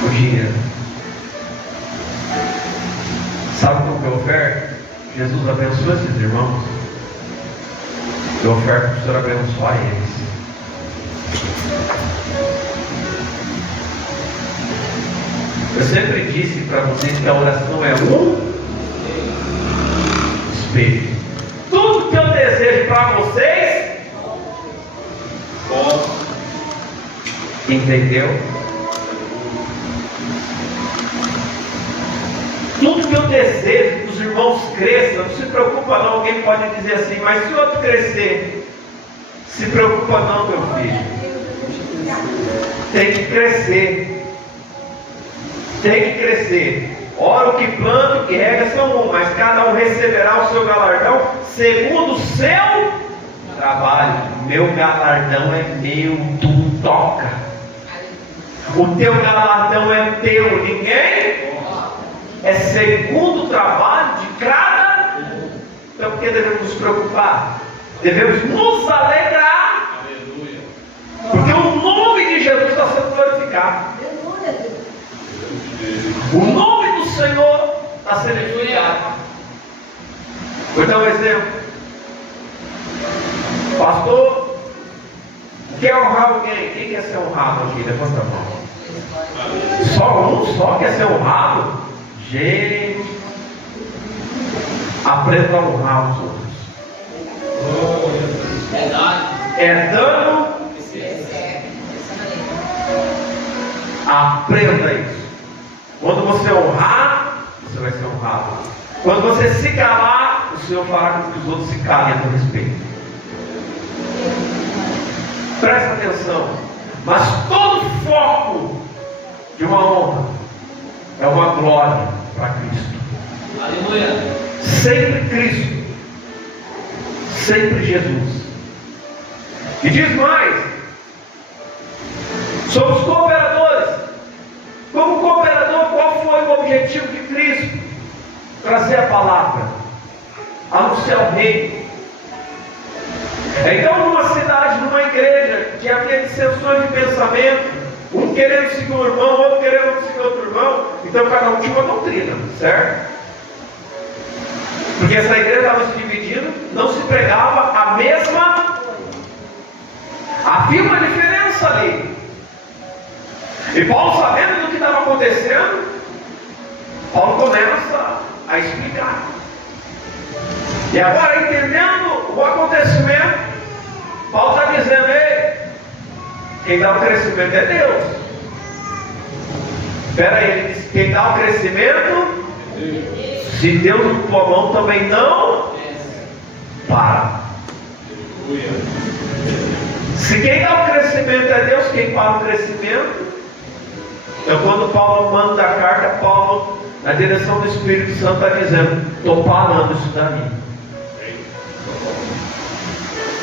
o dinheiro? Sabe como que eu oferto? Jesus abençoa esses irmãos. Eu oferto para o Senhor abençoar eles. Eu sempre disse para vocês que a oração é um espelho. Tudo que eu desejo para vocês, entendeu? Tudo que eu desejo que os irmãos cresçam, não se preocupa não. Alguém pode dizer assim: mas se o outro crescer, se preocupa não, meu filho. Tem que crescer. Tem que crescer. Ora, o que planta, o que rega são um, mas cada um receberá o seu galardão segundo o seu trabalho. Meu galardão é meu, tu toca. O teu galardão é teu, ninguém. É segundo o trabalho de cada. Então por que devemos nos preocupar? Devemos nos alegrar. Aleluia. Porque o nome de Jesus está sendo glorificado. O nome do Senhor está sendo edificado. Vou dar um exemplo. Pastor, quer honrar alguém? Quem quer ser honrado aqui? Levanta a mão. Só um só quer ser honrado? Gente, aprenda a honrar os outros. Verdade. É dano. Aprenda isso. Quando você honrar, você vai ser honrado. Quando você se calar, o Senhor fará com que os outros se calem a teu respeito. Presta atenção. Mas todo foco de uma honra é uma glória para Cristo. Aleluia. Sempre Cristo. Sempre Jesus. E diz mais: somos cooperadores. Como cooperador, qual foi o objetivo de Cristo? Trazer a palavra, anunciar o reino. Então, numa cidade, numa igreja, que havia dissensões de pensamento, um querendo seguir um irmão, outro querendo seguir outro irmão, então cada um tinha uma doutrina, certo? Porque essa igreja estava se dividindo, não se pregava a mesma. Havia uma diferença ali. E Paulo, sabendo do que estava acontecendo, Paulo começa a explicar. E agora, entendendo o acontecimento, Paulo está dizendo: ei, quem dá o crescimento é Deus. Espera aí, ele diz: quem dá o crescimento, se Deus na tua mão também não para. Se quem dá o crescimento é Deus, quem para o crescimento? Então, quando Paulo manda a carta, Paulo na direção do Espírito Santo, está dizendo: estou parando isso daí,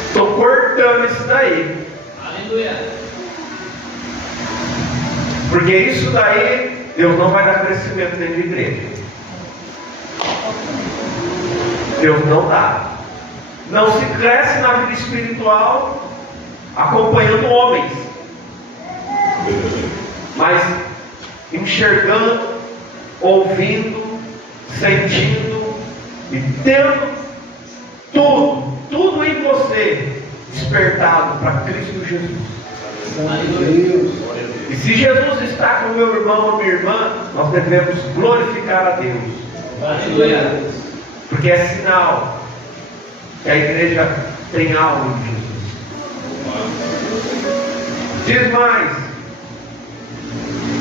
estou cortando isso daí. Aleluia. Porque isso daí, Deus não vai dar crescimento dentro da igreja. Deus não dá. Não se cresce na vida espiritual acompanhando homens, mas enxergando, ouvindo, sentindo e tendo tudo em você despertado para Cristo Jesus. Deus. E se Jesus está com meu irmão ou minha irmã, nós devemos glorificar a Deus. Aleluia. Porque é sinal que a igreja tem algo em Jesus. Diz mais: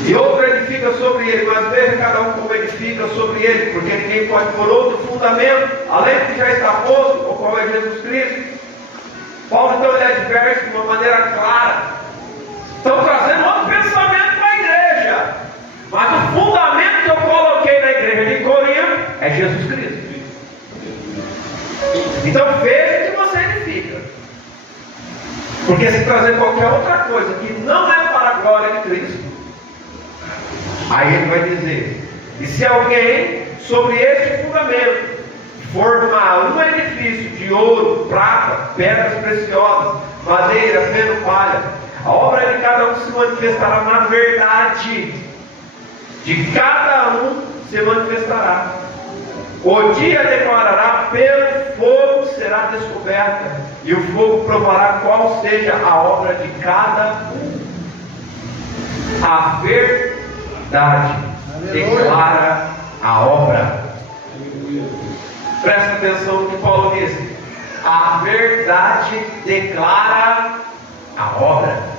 e outro edifica sobre ele, mas veja cada um como edifica sobre ele, porque ninguém pode pôr outro fundamento, além do que já está posto, ou qual é Jesus Cristo. Paulo então ele adverte de uma maneira clara. Estão trazendo outro pensamento para a igreja, mas o fundamento que eu coloquei na igreja de Corinto é Jesus Cristo. Então veja que você edifica, porque se trazer qualquer outra coisa que não é para a glória de Cristo, aí ele vai dizer: e se alguém sobre este fundamento formar um edifício de ouro, prata, pedras preciosas, madeira, feno, palha, a obra de cada um se manifestará na verdade, de cada um se manifestará. O dia declarará, pelo fogo será descoberta, e o fogo provará qual seja a obra de cada um. A verdade declara a obra. Presta atenção no que Paulo diz: a verdade declara a obra.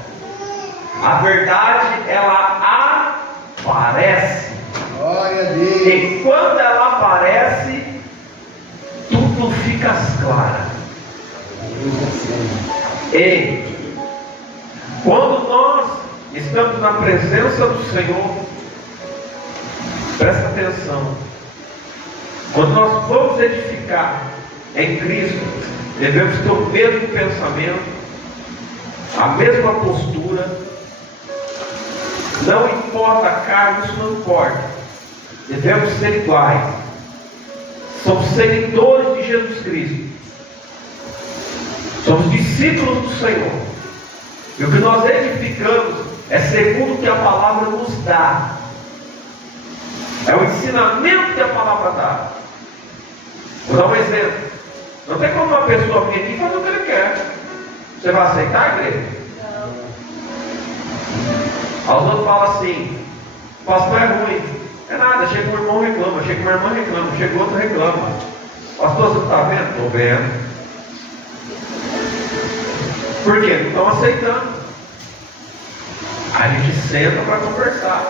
A verdade, ela aparece. Glória a Deus. E quando ela aparece, tudo fica claro. E quando nós estamos na presença do Senhor, presta atenção, quando nós vamos edificar em Cristo, devemos ter o mesmo pensamento, a mesma postura. Não importa a carga, isso não importa. Devemos ser iguais. Somos seguidores de Jesus Cristo. Somos discípulos do Senhor. E o que nós edificamos é segundo o que a palavra nos dá. É o ensinamento que a palavra dá. Vou dar um exemplo. Não tem como uma pessoa vir aqui e fazer o que ele quer. Você vai aceitar, igreja? Não. Os outros falam assim: pastor é ruim. É nada, chega um irmão reclama, chega uma irmã reclama, chega outro reclama. Pastor, você está vendo? Estou vendo. Por quê? Não estão aceitando. A gente senta para conversar.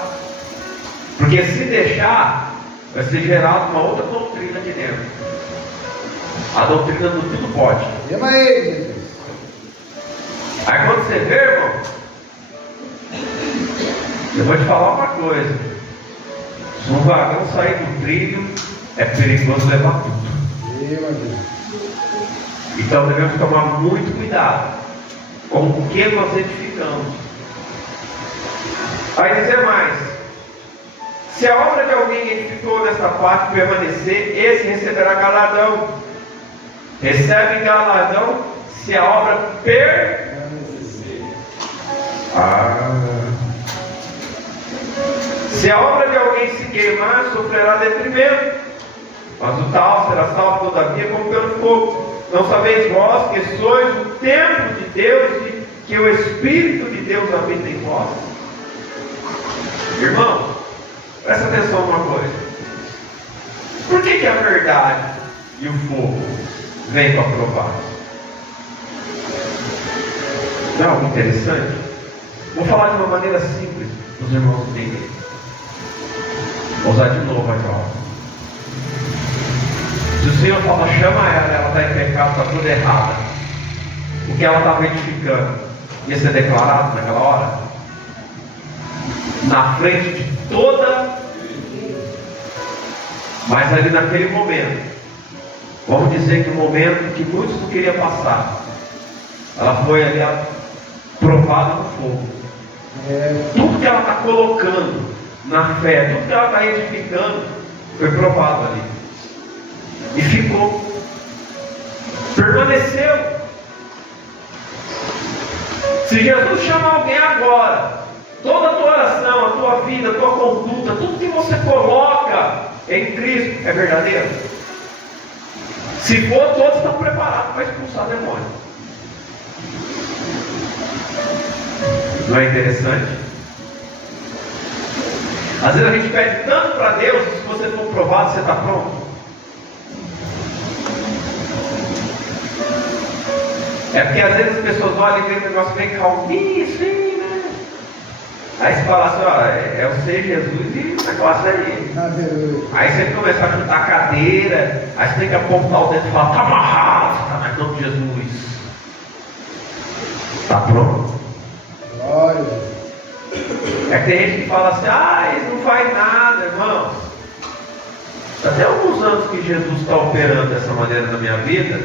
Porque se deixar, vai ser gerado uma outra doutrina aqui dentro. A doutrina do tudo pode. Chama ele, Jesus. Aí quando você vê, irmão, eu vou te falar uma coisa: se um vagão sair do trilho, é perigoso levar tudo. Meu Deus. Então devemos tomar muito cuidado com o que nós edificamos. Vai dizer mais: se a obra de alguém edificou nesta parte permanecer, esse receberá galardão. Recebe galardão se a obra permanecer. Se a obra de alguém se queimar, sofrerá detrimento, mas o tal será salvo todavia como pelo fogo. Não sabeis vós que sois o templo de Deus e que o Espírito de Deus habita em vós? Irmão, presta atenção em uma coisa: por que a verdade e o fogo vêm para provar? Não é algo interessante? Vou falar de uma maneira simples para os irmãos entenderem. Vou usar de novo a prova. Se o Senhor fala, chama ela está em pecado, está tudo errada, o que ela estava edificando ia ser declarado naquela hora? Na frente de toda. Mas ali naquele momento, vamos dizer que o momento que muitos não queriam passar, ela foi ali provada no fogo. Tudo que ela está colocando na fé, tudo que ela está edificando, foi provado ali. E ficou. Permaneceu. Se Jesus chama alguém agora, toda a tua oração, a tua vida, a tua conduta, tudo que você coloca em Cristo é verdadeiro. Se for, todos estão preparados para expulsar demônio. Não é interessante? Às vezes a gente pede tanto para Deus, se você for provado, você está pronto. É porque às vezes as pessoas olham e veem um negócio bem calminho, assim, né? Aí você fala assim, ó, é o ser Jesus e o negócio aí. Aleluia. Aí você começa a chutar a cadeira, aí você tem que apontar o dedo e falar, está amarrado, está na mão de Jesus. Está pronto? Glória. É que tem gente que fala assim, isso não faz nada, irmão. Até alguns anos que Jesus está operando dessa maneira na minha vida,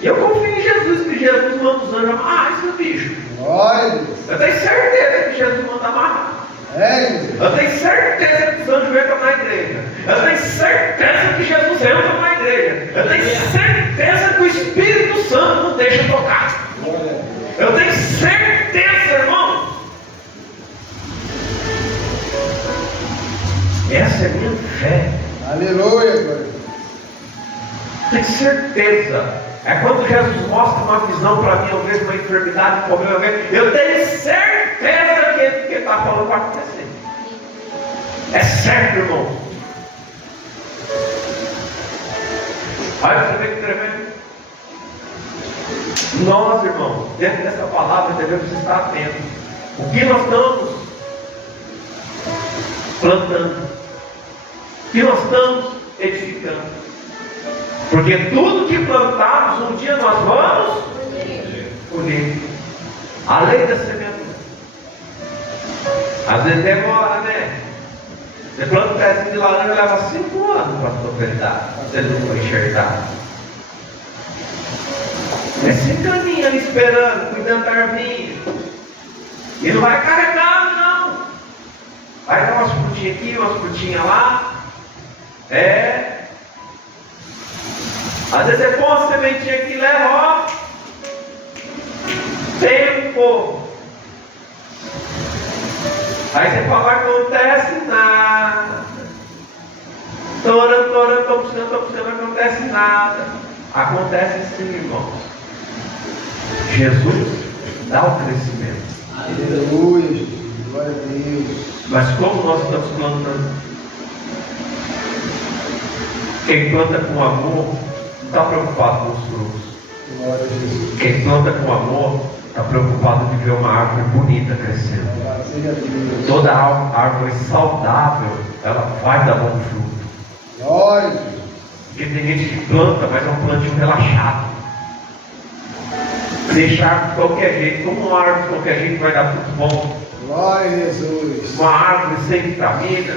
e eu confio em Jesus, que Jesus manda os anjos amarrar esse bicho. Glória a Deus. Eu tenho certeza que Jesus manda amarrar. Jesus. Eu tenho certeza que os anjos entram na igreja. Eu tenho certeza que Jesus entra na igreja. Eu tenho certeza que o Espírito Santo não deixa tocar. Glória a Deus. Eu tenho certeza, irmão. Essa é a minha fé. Aleluia, glória. Tenho certeza. É quando Jesus mostra uma visão para mim, eu vejo uma enfermidade, um problema, eu tenho certeza que ele está falando vai acontecer. É certo, irmão. Olha, você vê que tremendo. Nós, irmão, dentro dessa palavra devemos estar atentos. O que nós estamos plantando? O que nós estamos edificando? Porque tudo que plantarmos, um dia nós vamos colher. A lei da semeadura. Às vezes demora, né? Você planta um pezinho de laranja, leva 5 anos para prosperidade. Você não vai enxergar. É 5 aninhos ali esperando, cuidando da arvinha. E não vai carregar, não. Vai dar umas frutinhas aqui, umas frutinhas lá. Às vezes é bom a sementinha que leva, ó, tempo. Aí você fala, acontece nada. Estou orando, estou buscando, não acontece nada. Acontece sim, irmãos. Jesus dá o crescimento. Aleluia, Jesus. Glória a Deus. Mas como nós estamos plantando? Quem planta com amor não está preocupado com os frutos. Glória a Jesus. Quem planta com amor está preocupado de ver uma árvore bonita crescendo. Louvado seja Deus. Toda árvore saudável, ela vai dar bom fruto. Glória a Jesus. Porque tem gente que planta, mas é um plantio relaxado. Deixa a árvore de qualquer jeito, como uma árvore de qualquer jeito vai dar fruto bom. Glória a Jesus. Uma árvore sem vitamina,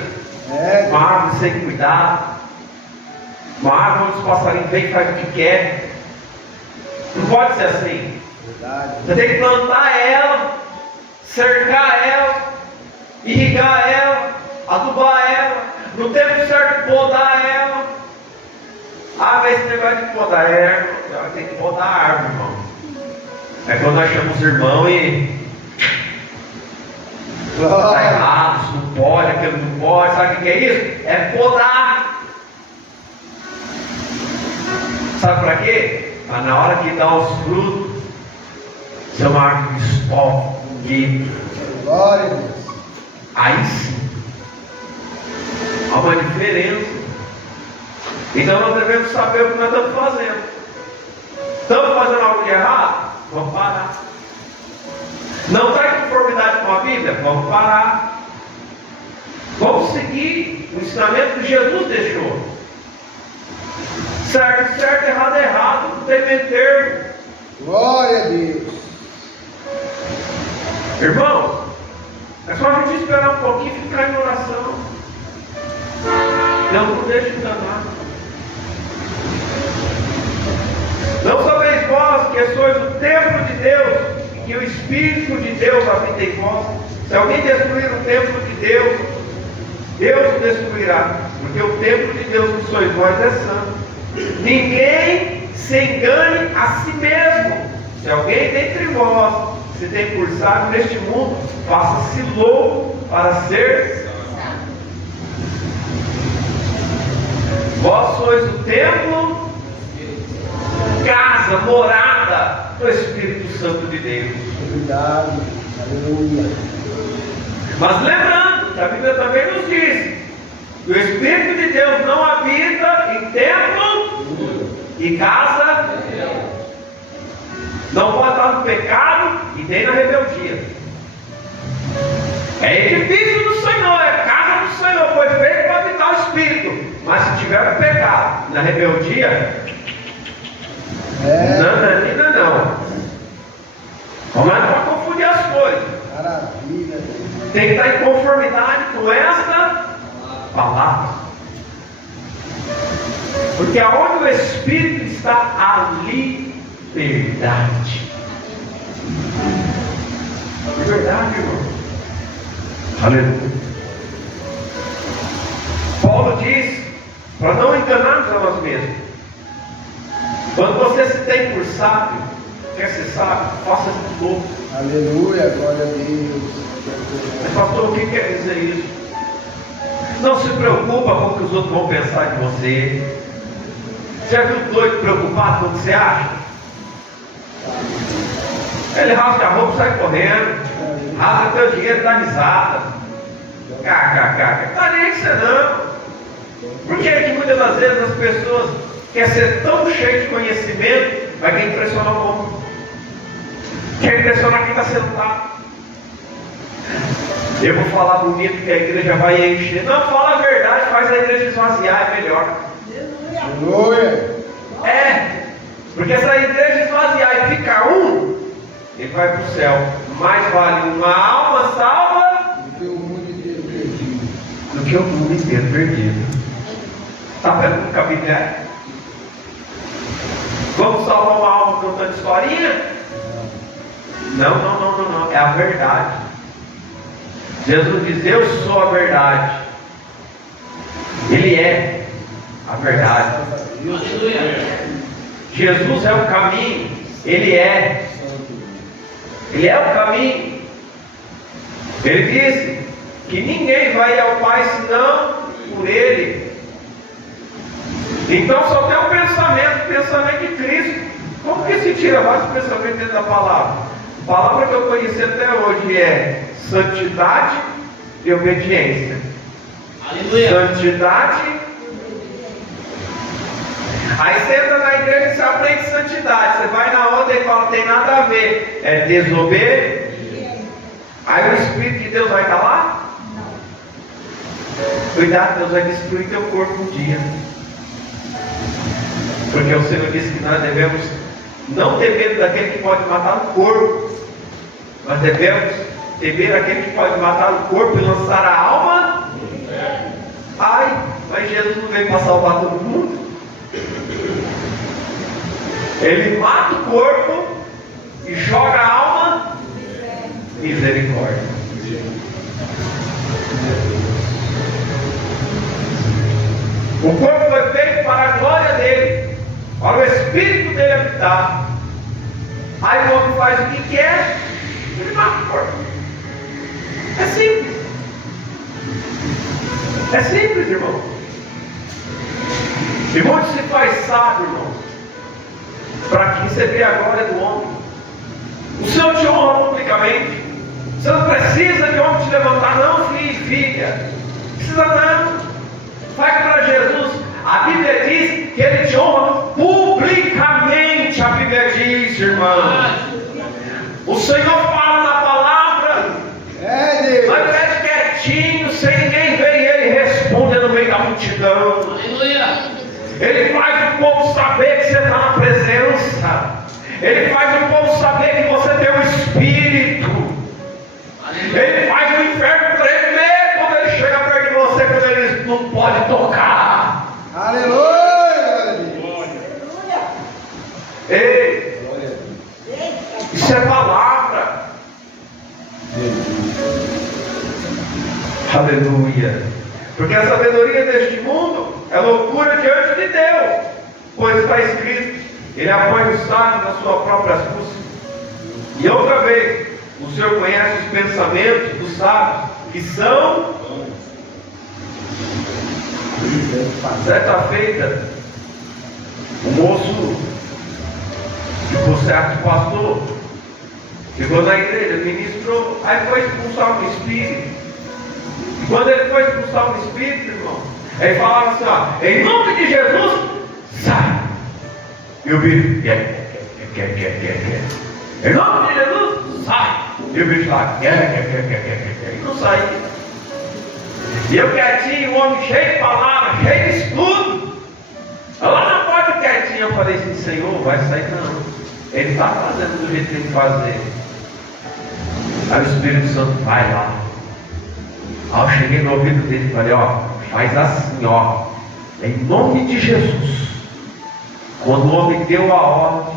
uma árvore sem cuidado, uma árvore onde os passarinhos vêm e fazem o que quer. Não pode ser assim. Verdade. Você tem que plantar ela, cercar ela, irrigar ela, adubar ela, no tempo certo podar ela. Mas esse negócio de podar tem que podar a árvore, irmão. É quando nós chamamos os irmãos e está Glória. errado, isso não pode, aquilo não pode, sabe o que é isso? É podar. Sabe para quê? Para na hora que dá os frutos, ser uma árvore estoque, bonita. Glória a Deus. Aí sim, há uma diferença. Então nós devemos saber o que nós estamos fazendo. Estamos fazendo algo de errado? Vamos parar. Não está em conformidade com a Bíblia? Vamos parar. Vamos seguir o ensinamento que Jesus deixou. Certo, certo, errado, errado. Não tem meio termo. Glória a Deus. Irmãos, é só a gente esperar um pouquinho e ficar em oração. Não deixe o que sois o templo de Deus, e que o Espírito de Deus habita em vós. Se alguém destruir o templo de Deus, Deus o destruirá, porque o templo de Deus que sois vós é santo. Ninguém se engane a si mesmo. Se alguém dentre vós se tem por sábio neste mundo, faça-se louco para ser. Vós sois o templo, casa, morada do Espírito Santo de Deus. Obrigado. Aleluia. Mas lembrando que a Bíblia também nos diz que o Espírito de Deus não habita em templo e casa. Não pode estar no pecado e nem na rebeldia. É edifício do Senhor, é casa do Senhor, foi feito para habitar o Espírito. Mas se tiver no pecado, na rebeldia, não. Não é para confundir as coisas. Maravilha. Tem que estar em conformidade com esta palavra. Porque aonde o Espírito está, a liberdade. Liberdade, irmão. Aleluia. Paulo diz para não enganarmos a nós mesmos. Quando você se tem por sábio, quer ser sábio, faça-se louco. Aleluia, glória a Deus. Mas pastor, o que quer dizer isso? Não se preocupa com o que os outros vão pensar de você. Já viu doido preocupado com o que você acha? Ele rasga a roupa e sai correndo. Rasga teu dinheiro e dá risada. Não nem isso não. Por que que muitas das vezes as pessoas querem ser tão cheias de conhecimento, mas quer impressionar o mundo? Quer impressionar quem está sentado? Eu vou falar bonito que a igreja vai encher. Não, fala a verdade, faz a igreja esvaziar, é melhor. Aleluia. É, porque se a igreja esvaziar e ficar ele vai para o céu. Mais vale uma alma salva Do que o mundo inteiro perdido. do que o mundo inteiro perdido. Está vendo como que a Bíblia é? Vamos salvar uma alma contando historinha? Não. É a verdade. Jesus diz: eu sou a verdade. Ele é a verdade. Aleluia. Jesus é o caminho. Ele é o caminho. Ele disse que ninguém vai ao Pai senão por Ele. Então só tem um pensamento de Cristo. Como que se tira vários pensamentos dentro da palavra? A palavra que eu conheci até hoje é santidade e obediência. Aleluia. Santidade. Aí você entra na igreja e você aprende santidade. Você vai na onda e fala, tem nada a ver. É desobediência. Aí o Espírito de Deus vai estar lá? Cuidado, Deus vai destruir teu corpo um dia. Porque o Senhor disse que nós devemos não ter medo daquele que pode matar o corpo, mas devemos temer aquele que pode matar o corpo e lançar a alma. Ai, mas Jesus não veio para salvar todo mundo. Ele mata o corpo e joga a alma. Misericórdia. O corpo foi feito para a glória dele, para o Espírito dele habitar. Aí o homem faz o que quer, ele mata o corpo. É simples. É simples, irmão. E muito se faz sábio, irmão, para receber a glória do homem. O Senhor te honra publicamente. Você não precisa de homem te levantar, não, filho, filha. Precisa não. Faz para Jesus. A Bíblia diz que Ele te honra publicamente. A Bíblia diz, irmão. O Senhor fala na palavra. É Deus. Mas é quietinho, sem ninguém ver, e Ele responde no meio da multidão. Aleluia. Ele faz o povo saber que você está na presença. Ele faz o povo saber que você tem o Espírito. Ele faz o inferno tremer quando ele chega perto de você, quando ele não pode tocar. Aleluia. Ei, Glória a Deus. Aleluia. Porque a sabedoria deste mundo é loucura diante de Deus. Pois está escrito: Ele apoia os sábios na sua própria astúcia. E outra vez, o Senhor conhece os pensamentos dos sábios, que são. Certa feita, o moço, por certo pastor, chegou na igreja, ministrou, aí foi expulsar o espírito. E quando ele foi expulsar o espírito, irmão, ele falava assim: ó, em nome de Jesus, sai. E o bicho, quer. Em nome de Jesus, sai. E o bicho lá, quer. E não sai. E eu quietinho, o homem cheio de palavras, cheio de estudo. Lá na porta quietinho, eu falei assim: Senhor, vai sair não. Ele está fazendo do jeito que tem que fazer. Aí o Espírito Santo vai lá. Aí eu cheguei no ouvido dele e falei: ó, faz assim, ó, em nome de Jesus. Quando o homem deu a ordem,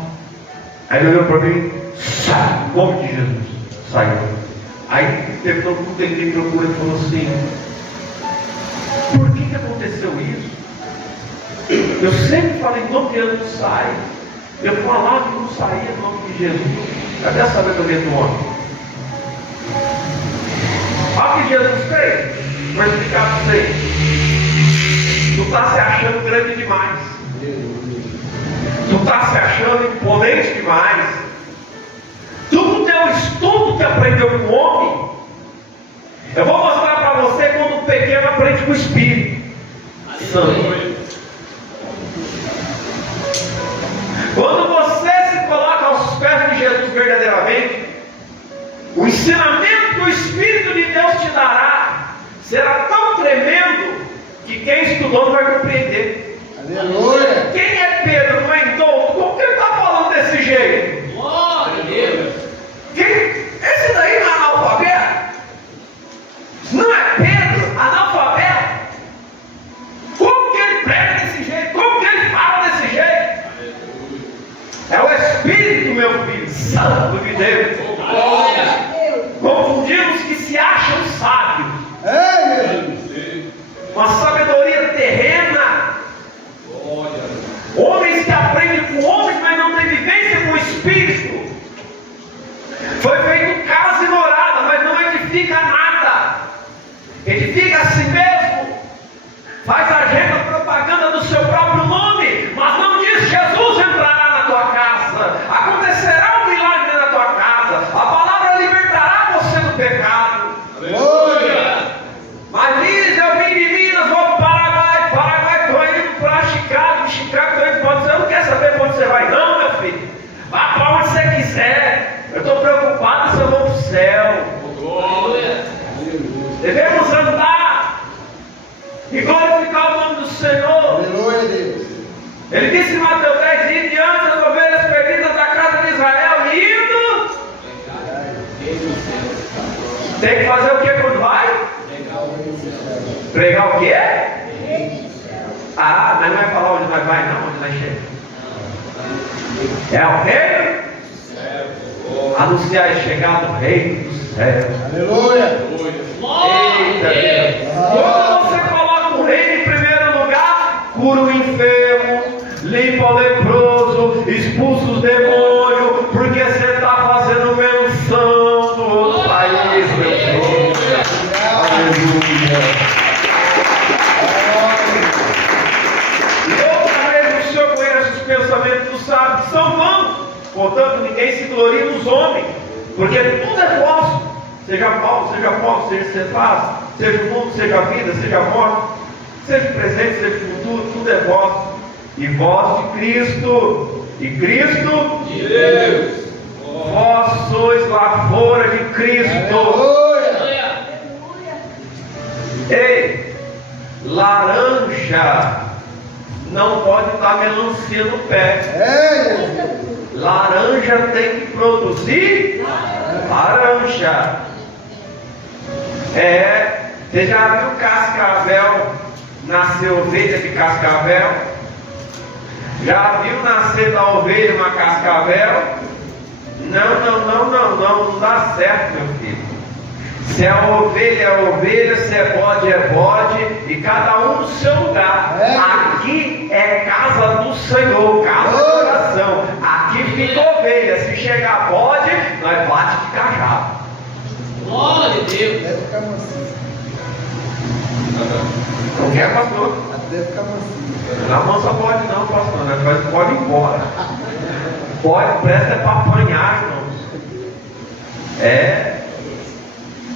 aí ele olhou para mim: sai, em nome de Jesus. Saiu. Aí teve todo mundo que me procura e falou assim: por que aconteceu isso? Eu sempre falei em nome de Jesus, sai. Eu falava que não saía em nome de Jesus. Cadê a sabedoria do homem? Olha o que Jesus fez. Vou explicar para vocês. Tu está se achando grande demais. Tu está se achando imponente demais. Tu não tem o estudo que aprendeu com o homem. Eu vou mostrar para você quando o pequeno aprende com o Espírito Santo. Quando você se coloca aos pés de Jesus verdadeiramente, o ensinamento que o Espírito de Deus te dará será tão tremendo que quem estudou não vai compreender. Aleluia. Quem é Pedro, não é Douto? Como que ele está falando desse jeito? Glória a Deus. Esse daí não é analfabeto? Não é Pedro, analfabeto? Como que ele prega desse jeito? Como que ele fala desse jeito? É o Espírito, meu filho, Santo de Deus. Glória. Confundimos que se acham sábios. Jesus. Uma sabedoria terrena. Homens que aprendem com homens, mas não têm vivência com o Espírito. Foi feito casa e morada, mas não edifica nada. Edifica a si mesmo. Faz agenda, propaganda do seu próprio nome, mas não diz: Jesus entrará na tua casa, acontecerá um milagre na tua casa, a palavra libertará você do pecado. Aleluia. Mas diz: eu vim de Minas, vou para Paraguai, estou indo para Chicago, estou indo para onde você não quer saber para onde você vai, não, meu filho. Vá para onde você quiser. Eu estou preocupado se eu vou para o céu. Glória. Devemos andar e glorificar o nome do Senhor. Aleluia, Deus. Ele disse em Mateus 10: e diante das ovelhas perdidas da casa de Israel, indo. Tem que fazer o que quando vai? Pregar o quê? Ah, mas não é falar onde nós vai, não, onde nós chegamos. É o reino. Anunciar a chegada do reino dos céus. Aleluia. Glória a Deus. Quando você coloca o reino em primeiro lugar, cura o enfermo, limpa o leproso, expulsa os demônios, porque você está fazendo menção do outro país, meu filho. Aleluia. E outra vez o Senhor conhece os pensamentos dos sábios, que são vãos. Portanto, ninguém se gloria nos homens, porque tudo é vosso. Seja Paulo, seja Apolo, seja Cefas, seja o mundo, seja a vida, seja a morte, seja o presente, seja o futuro, tudo é vosso. E vós de Cristo, e Cristo De Deus. vós sois lavoura de Cristo. Glória. Ei, laranja não pode dar melancia no pé. Jesus. Laranja tem que produzir laranja. Você já viu cascavel nascer ovelha de cascavel? Já viu nascer da ovelha uma cascavel? Não dá certo, meu filho. Se é ovelha, se é bode, e cada um no seu lugar. Aqui é casa do Senhor, casa de oração. Aqui fica ovelha. Se chegar bode, nós bate de cajado. Glória a Deus. Deve ficar mansinho. Não quer, pastor? Deve ficar mansinho. Não mansa pode não, pastor. Nós pode ir embora. Pode, presta para apanhar, irmãos.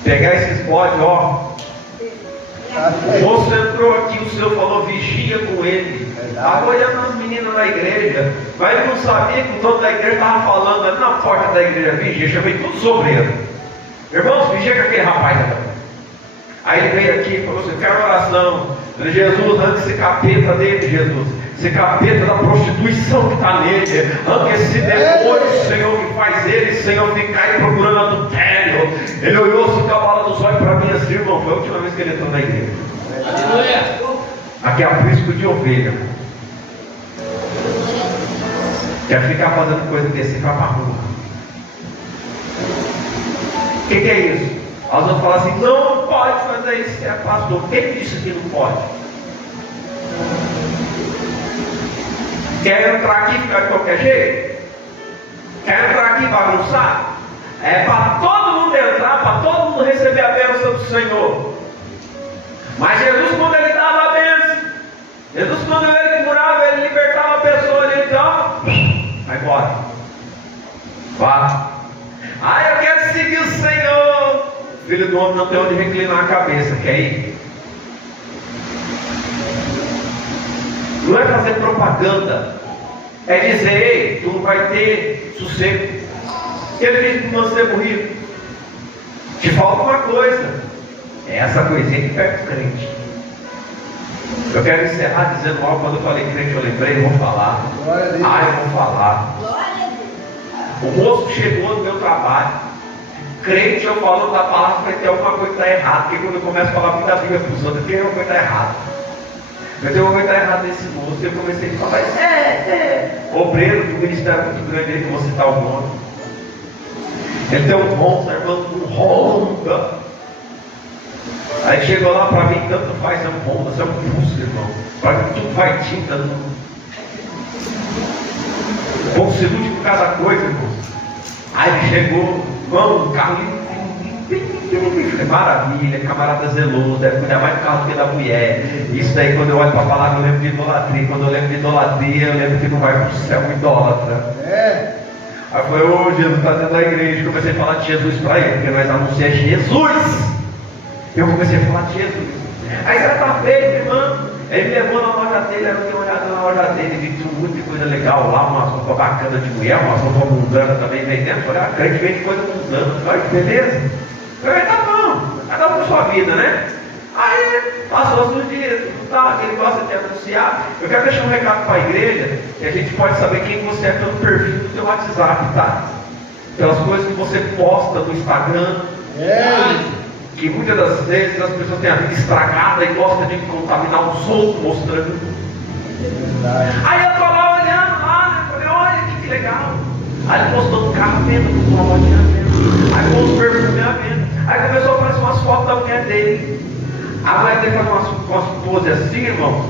Pegar esses bodes, ó. O moço entrou aqui, o Senhor falou, vigia com ele. Estava olhando as meninas na igreja, mas ele não sabia que o dono da igreja estava falando ali na porta da igreja, vigia, chamei todos os obreiros. Irmãos, vigia com aquele rapaz ali. Aí ele veio aqui e falou assim, quero oração. Jesus, arranca esse capeta dele, Jesus. Esse capeta da prostituição que está nele. Arranca esse demônio, Senhor, que faz ele, Senhor, ficar aí procurando adultério. Ele olhou assim com a bala dos olhos para mim assim, irmão, foi a última vez que ele entrou na igreja. Aleluia. Aqui é aprisco de ovelha. Quer ficar fazendo coisa desse, vai para a rua. O que é isso? Nós vamos falar assim, não pode fazer isso, é pastor. Quem disse que não pode? Quer entrar aqui e ficar de qualquer jeito? Quer entrar aqui e bagunçar? É para todo mundo entrar, para todo mundo receber a bênção do Senhor. Mas Jesus, quando ele dava a bênção, Jesus, quando ele curava, ele libertava a pessoa ali, então, vai embora. Vá. Eu quero seguir o Senhor. O filho do homem não tem onde reclinar a cabeça, quer ir? Não é fazer propaganda, é dizer, ei, tu não vai ter sossego. Ele disse para o mancebo rico, te falta uma coisa, é essa coisinha que pega o crente. Eu quero encerrar dizendo algo, quando eu falei crente eu lembrei, eu vou falar. Eu vou falar. O moço chegou no meu trabalho, crente, eu falando da palavra, falei, tem alguma coisa que está errada, porque quando eu começo a falar muito da Bíblia para os outros, tem alguma coisa que está errada. Eu tenho uma coisa errada nesse moço, e eu comecei a falar, obreiro do ministério muito grande aí, que você está o nome. Ele tem um Honda, irmão, um Honda. Aí chegou lá para mim, tanto faz, é um Honda, é um Fusca, irmão. Para mim tudo vai tinta. O povo se ilude com cada coisa, irmão. Aí ele chegou, irmão, o carro maravilha, camarada zeloso, deve cuidar mais do carro do que da mulher. Isso daí, quando eu olho para a palavra, eu lembro de idolatria. Quando eu lembro de idolatria, eu lembro que não vai para o céu, idólatra. Aí eu falei, Jesus está dentro da igreja. Comecei a falar de Jesus para ele, porque nós anunciamos Jesus. Eu comecei a falar de Jesus. Aí você está feito, irmão. Ele me levou na loja dele, eu dei uma olhada na loja dele, vi muita coisa legal lá, uma roupa bacana de mulher, uma roupa mundana também vendendo. Eu falei, crente vende coisa mundana, olha que beleza. Eu falei, tá bom, cada um com sua vida, né? Aí passou os dias, ele gosta de anunciar. Eu quero deixar um recado para a igreja, que a gente pode saber quem você é pelo perfil do seu WhatsApp, tá? Pelas coisas que você posta no Instagram. Que muitas das vezes as pessoas têm a vida estragada e gostam de contaminar os outros mostrando. Aí eu tô lá olhando lá, né? Falei, olha que legal. Aí ele postou um carro à venda, postou uma motinha à venda. Aí postou um perfume à venda. Aí começou a aparecer umas fotos da mulher dele. A mulher dele faz umas poses assim, irmão.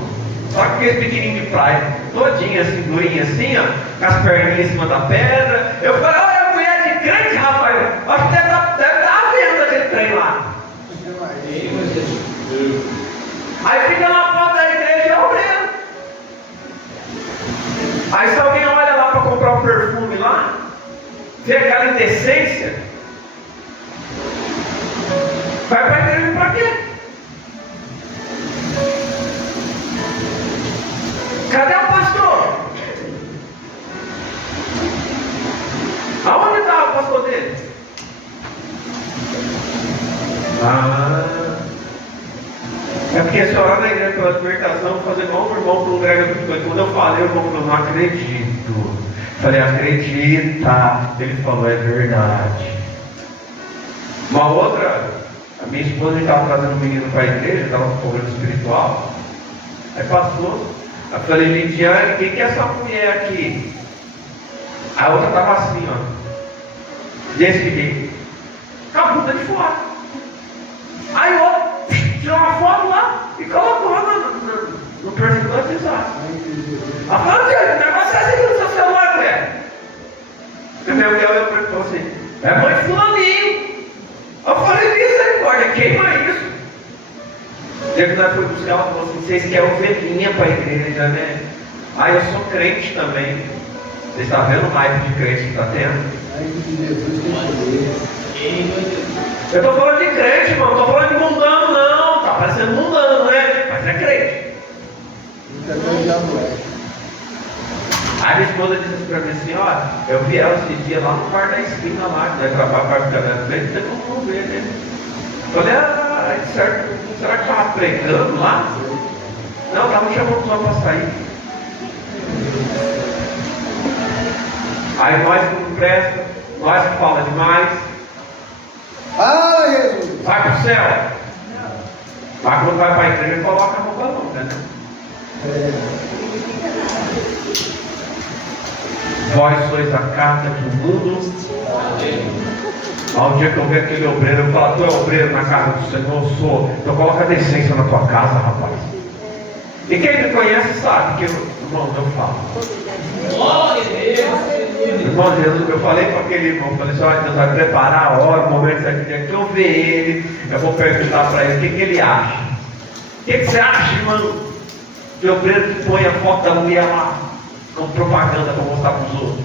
Só que aquele pequenininho de praia, todinha assim, durinha assim, ó, com as perninhas em cima da pedra. Eu falei, olha a mulher de crente, rapaz. Acho que deve estar à venda aquele trem lá. Aí fica na porta da igreja, é obreiro. Aí se alguém olha lá para comprar um perfume lá, vê aquela indecência, vai para a igreja para quê? Cadê o pastor? Aonde está o pastor dele? É porque se orar na igreja pela libertação, fazer igual o irmão congrega tudo coisa. Quando eu falei, o irmão falou, não acredito. Falei, acredita. Ele falou, é verdade. Uma outra, a minha esposa estava trazendo um menino para a igreja, estava com problema espiritual. Aí passou. Eu falei, Lidiane, quem que é essa mulher aqui? A outra estava assim, ó. Desse jeito. Com a bunda de fora. E minha mulher olhou para mim e falou assim: é mãe fulaninho. Eu falei: misericórdia, queima isso. Dia que nós fomos buscar, ela falou assim: vocês querem ovelhinha para a igreja, né? Eu sou crente também. Vocês estão vendo o hype de crente que está tendo? Eu estou falando de crente, irmão. Não estou falando de mundano, não. Está parecendo mundano, né? Mas é crente. Aí minha esposa disse assim para mim assim: olha, eu vi ela esse dia lá no bar da esquina lá, que vai trabalhar para ficar na frente, tem como ver, né? Eu falei: certo, será que estava pregando lá? Não, estava chamando só para sair. Aí nós que não presta, nós que fala demais. Jesus! Vai para o céu. Mas quando vai para a igreja, coloca a roupa não, né? Vós sois a carta do mundo. Ao dia que eu ver aquele obreiro, eu falo: tu é obreiro na casa do Senhor? Eu sou. Então coloca decência na tua casa, rapaz. E quem me conhece sabe que, irmão, eu falo. Glória a Deus. Irmão Jesus, eu falei para aquele irmão, eu falei assim: olha, Deus vai preparar a hora, o momento certo, que eu ver ele, eu vou perguntar para ele o que ele acha. O que você acha, irmão? De obreiro que põe a foto da mulher lá, com propaganda para mostrar para os outros.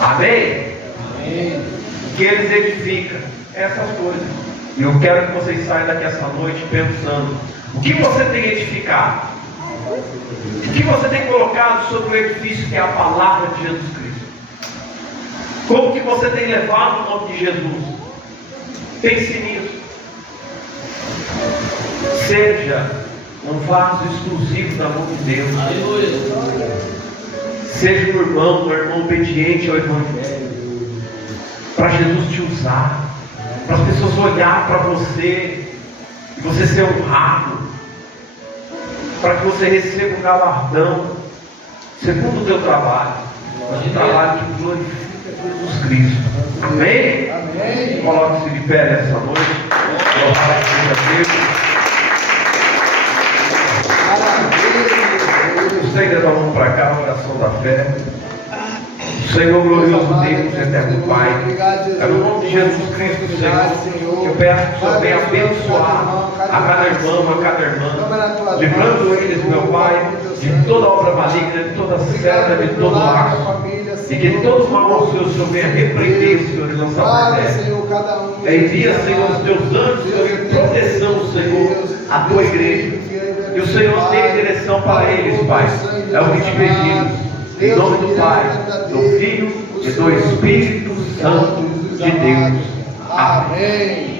Amém? Amém. Que eles edificam essas coisas. E eu quero que vocês saiam daqui essa noite pensando: o que você tem edificado? O que você tem colocado sobre o edifício que é a palavra de Jesus Cristo? Como que você tem levado o nome de Jesus? Pense nisso. Seja um vaso exclusivo da mão de Deus. Aleluia. Seja um irmão obediente ao Evangelho, para Jesus te usar, para as pessoas olhar para você e você ser honrado, para que você receba um galardão segundo o teu trabalho, mas um trabalho que glorifica Jesus Cristo. Amém? Amém. Coloque-se de pé nessa noite. Glória a Deus. Estenda a mão para cá, oração da fé. Senhor glorioso Deus, eterno Pai, é no nome de Jesus Cristo, Senhor, que eu peço que o Senhor venha abençoar a cada irmão, a cada irmã, livrando eles, meu Pai, de toda obra maligna, de toda seta, de todo laço, e que todo mal, Senhor, venha repreender, Senhor, e lançar por terra. Envia, Senhor, os teus anjos, Senhor, de proteção, Senhor, à tua igreja. E o Senhor tem direção para eles, Pai. É o que te pedimos. Em nome do Pai, do Filho e do Espírito Santo de Deus. Amém.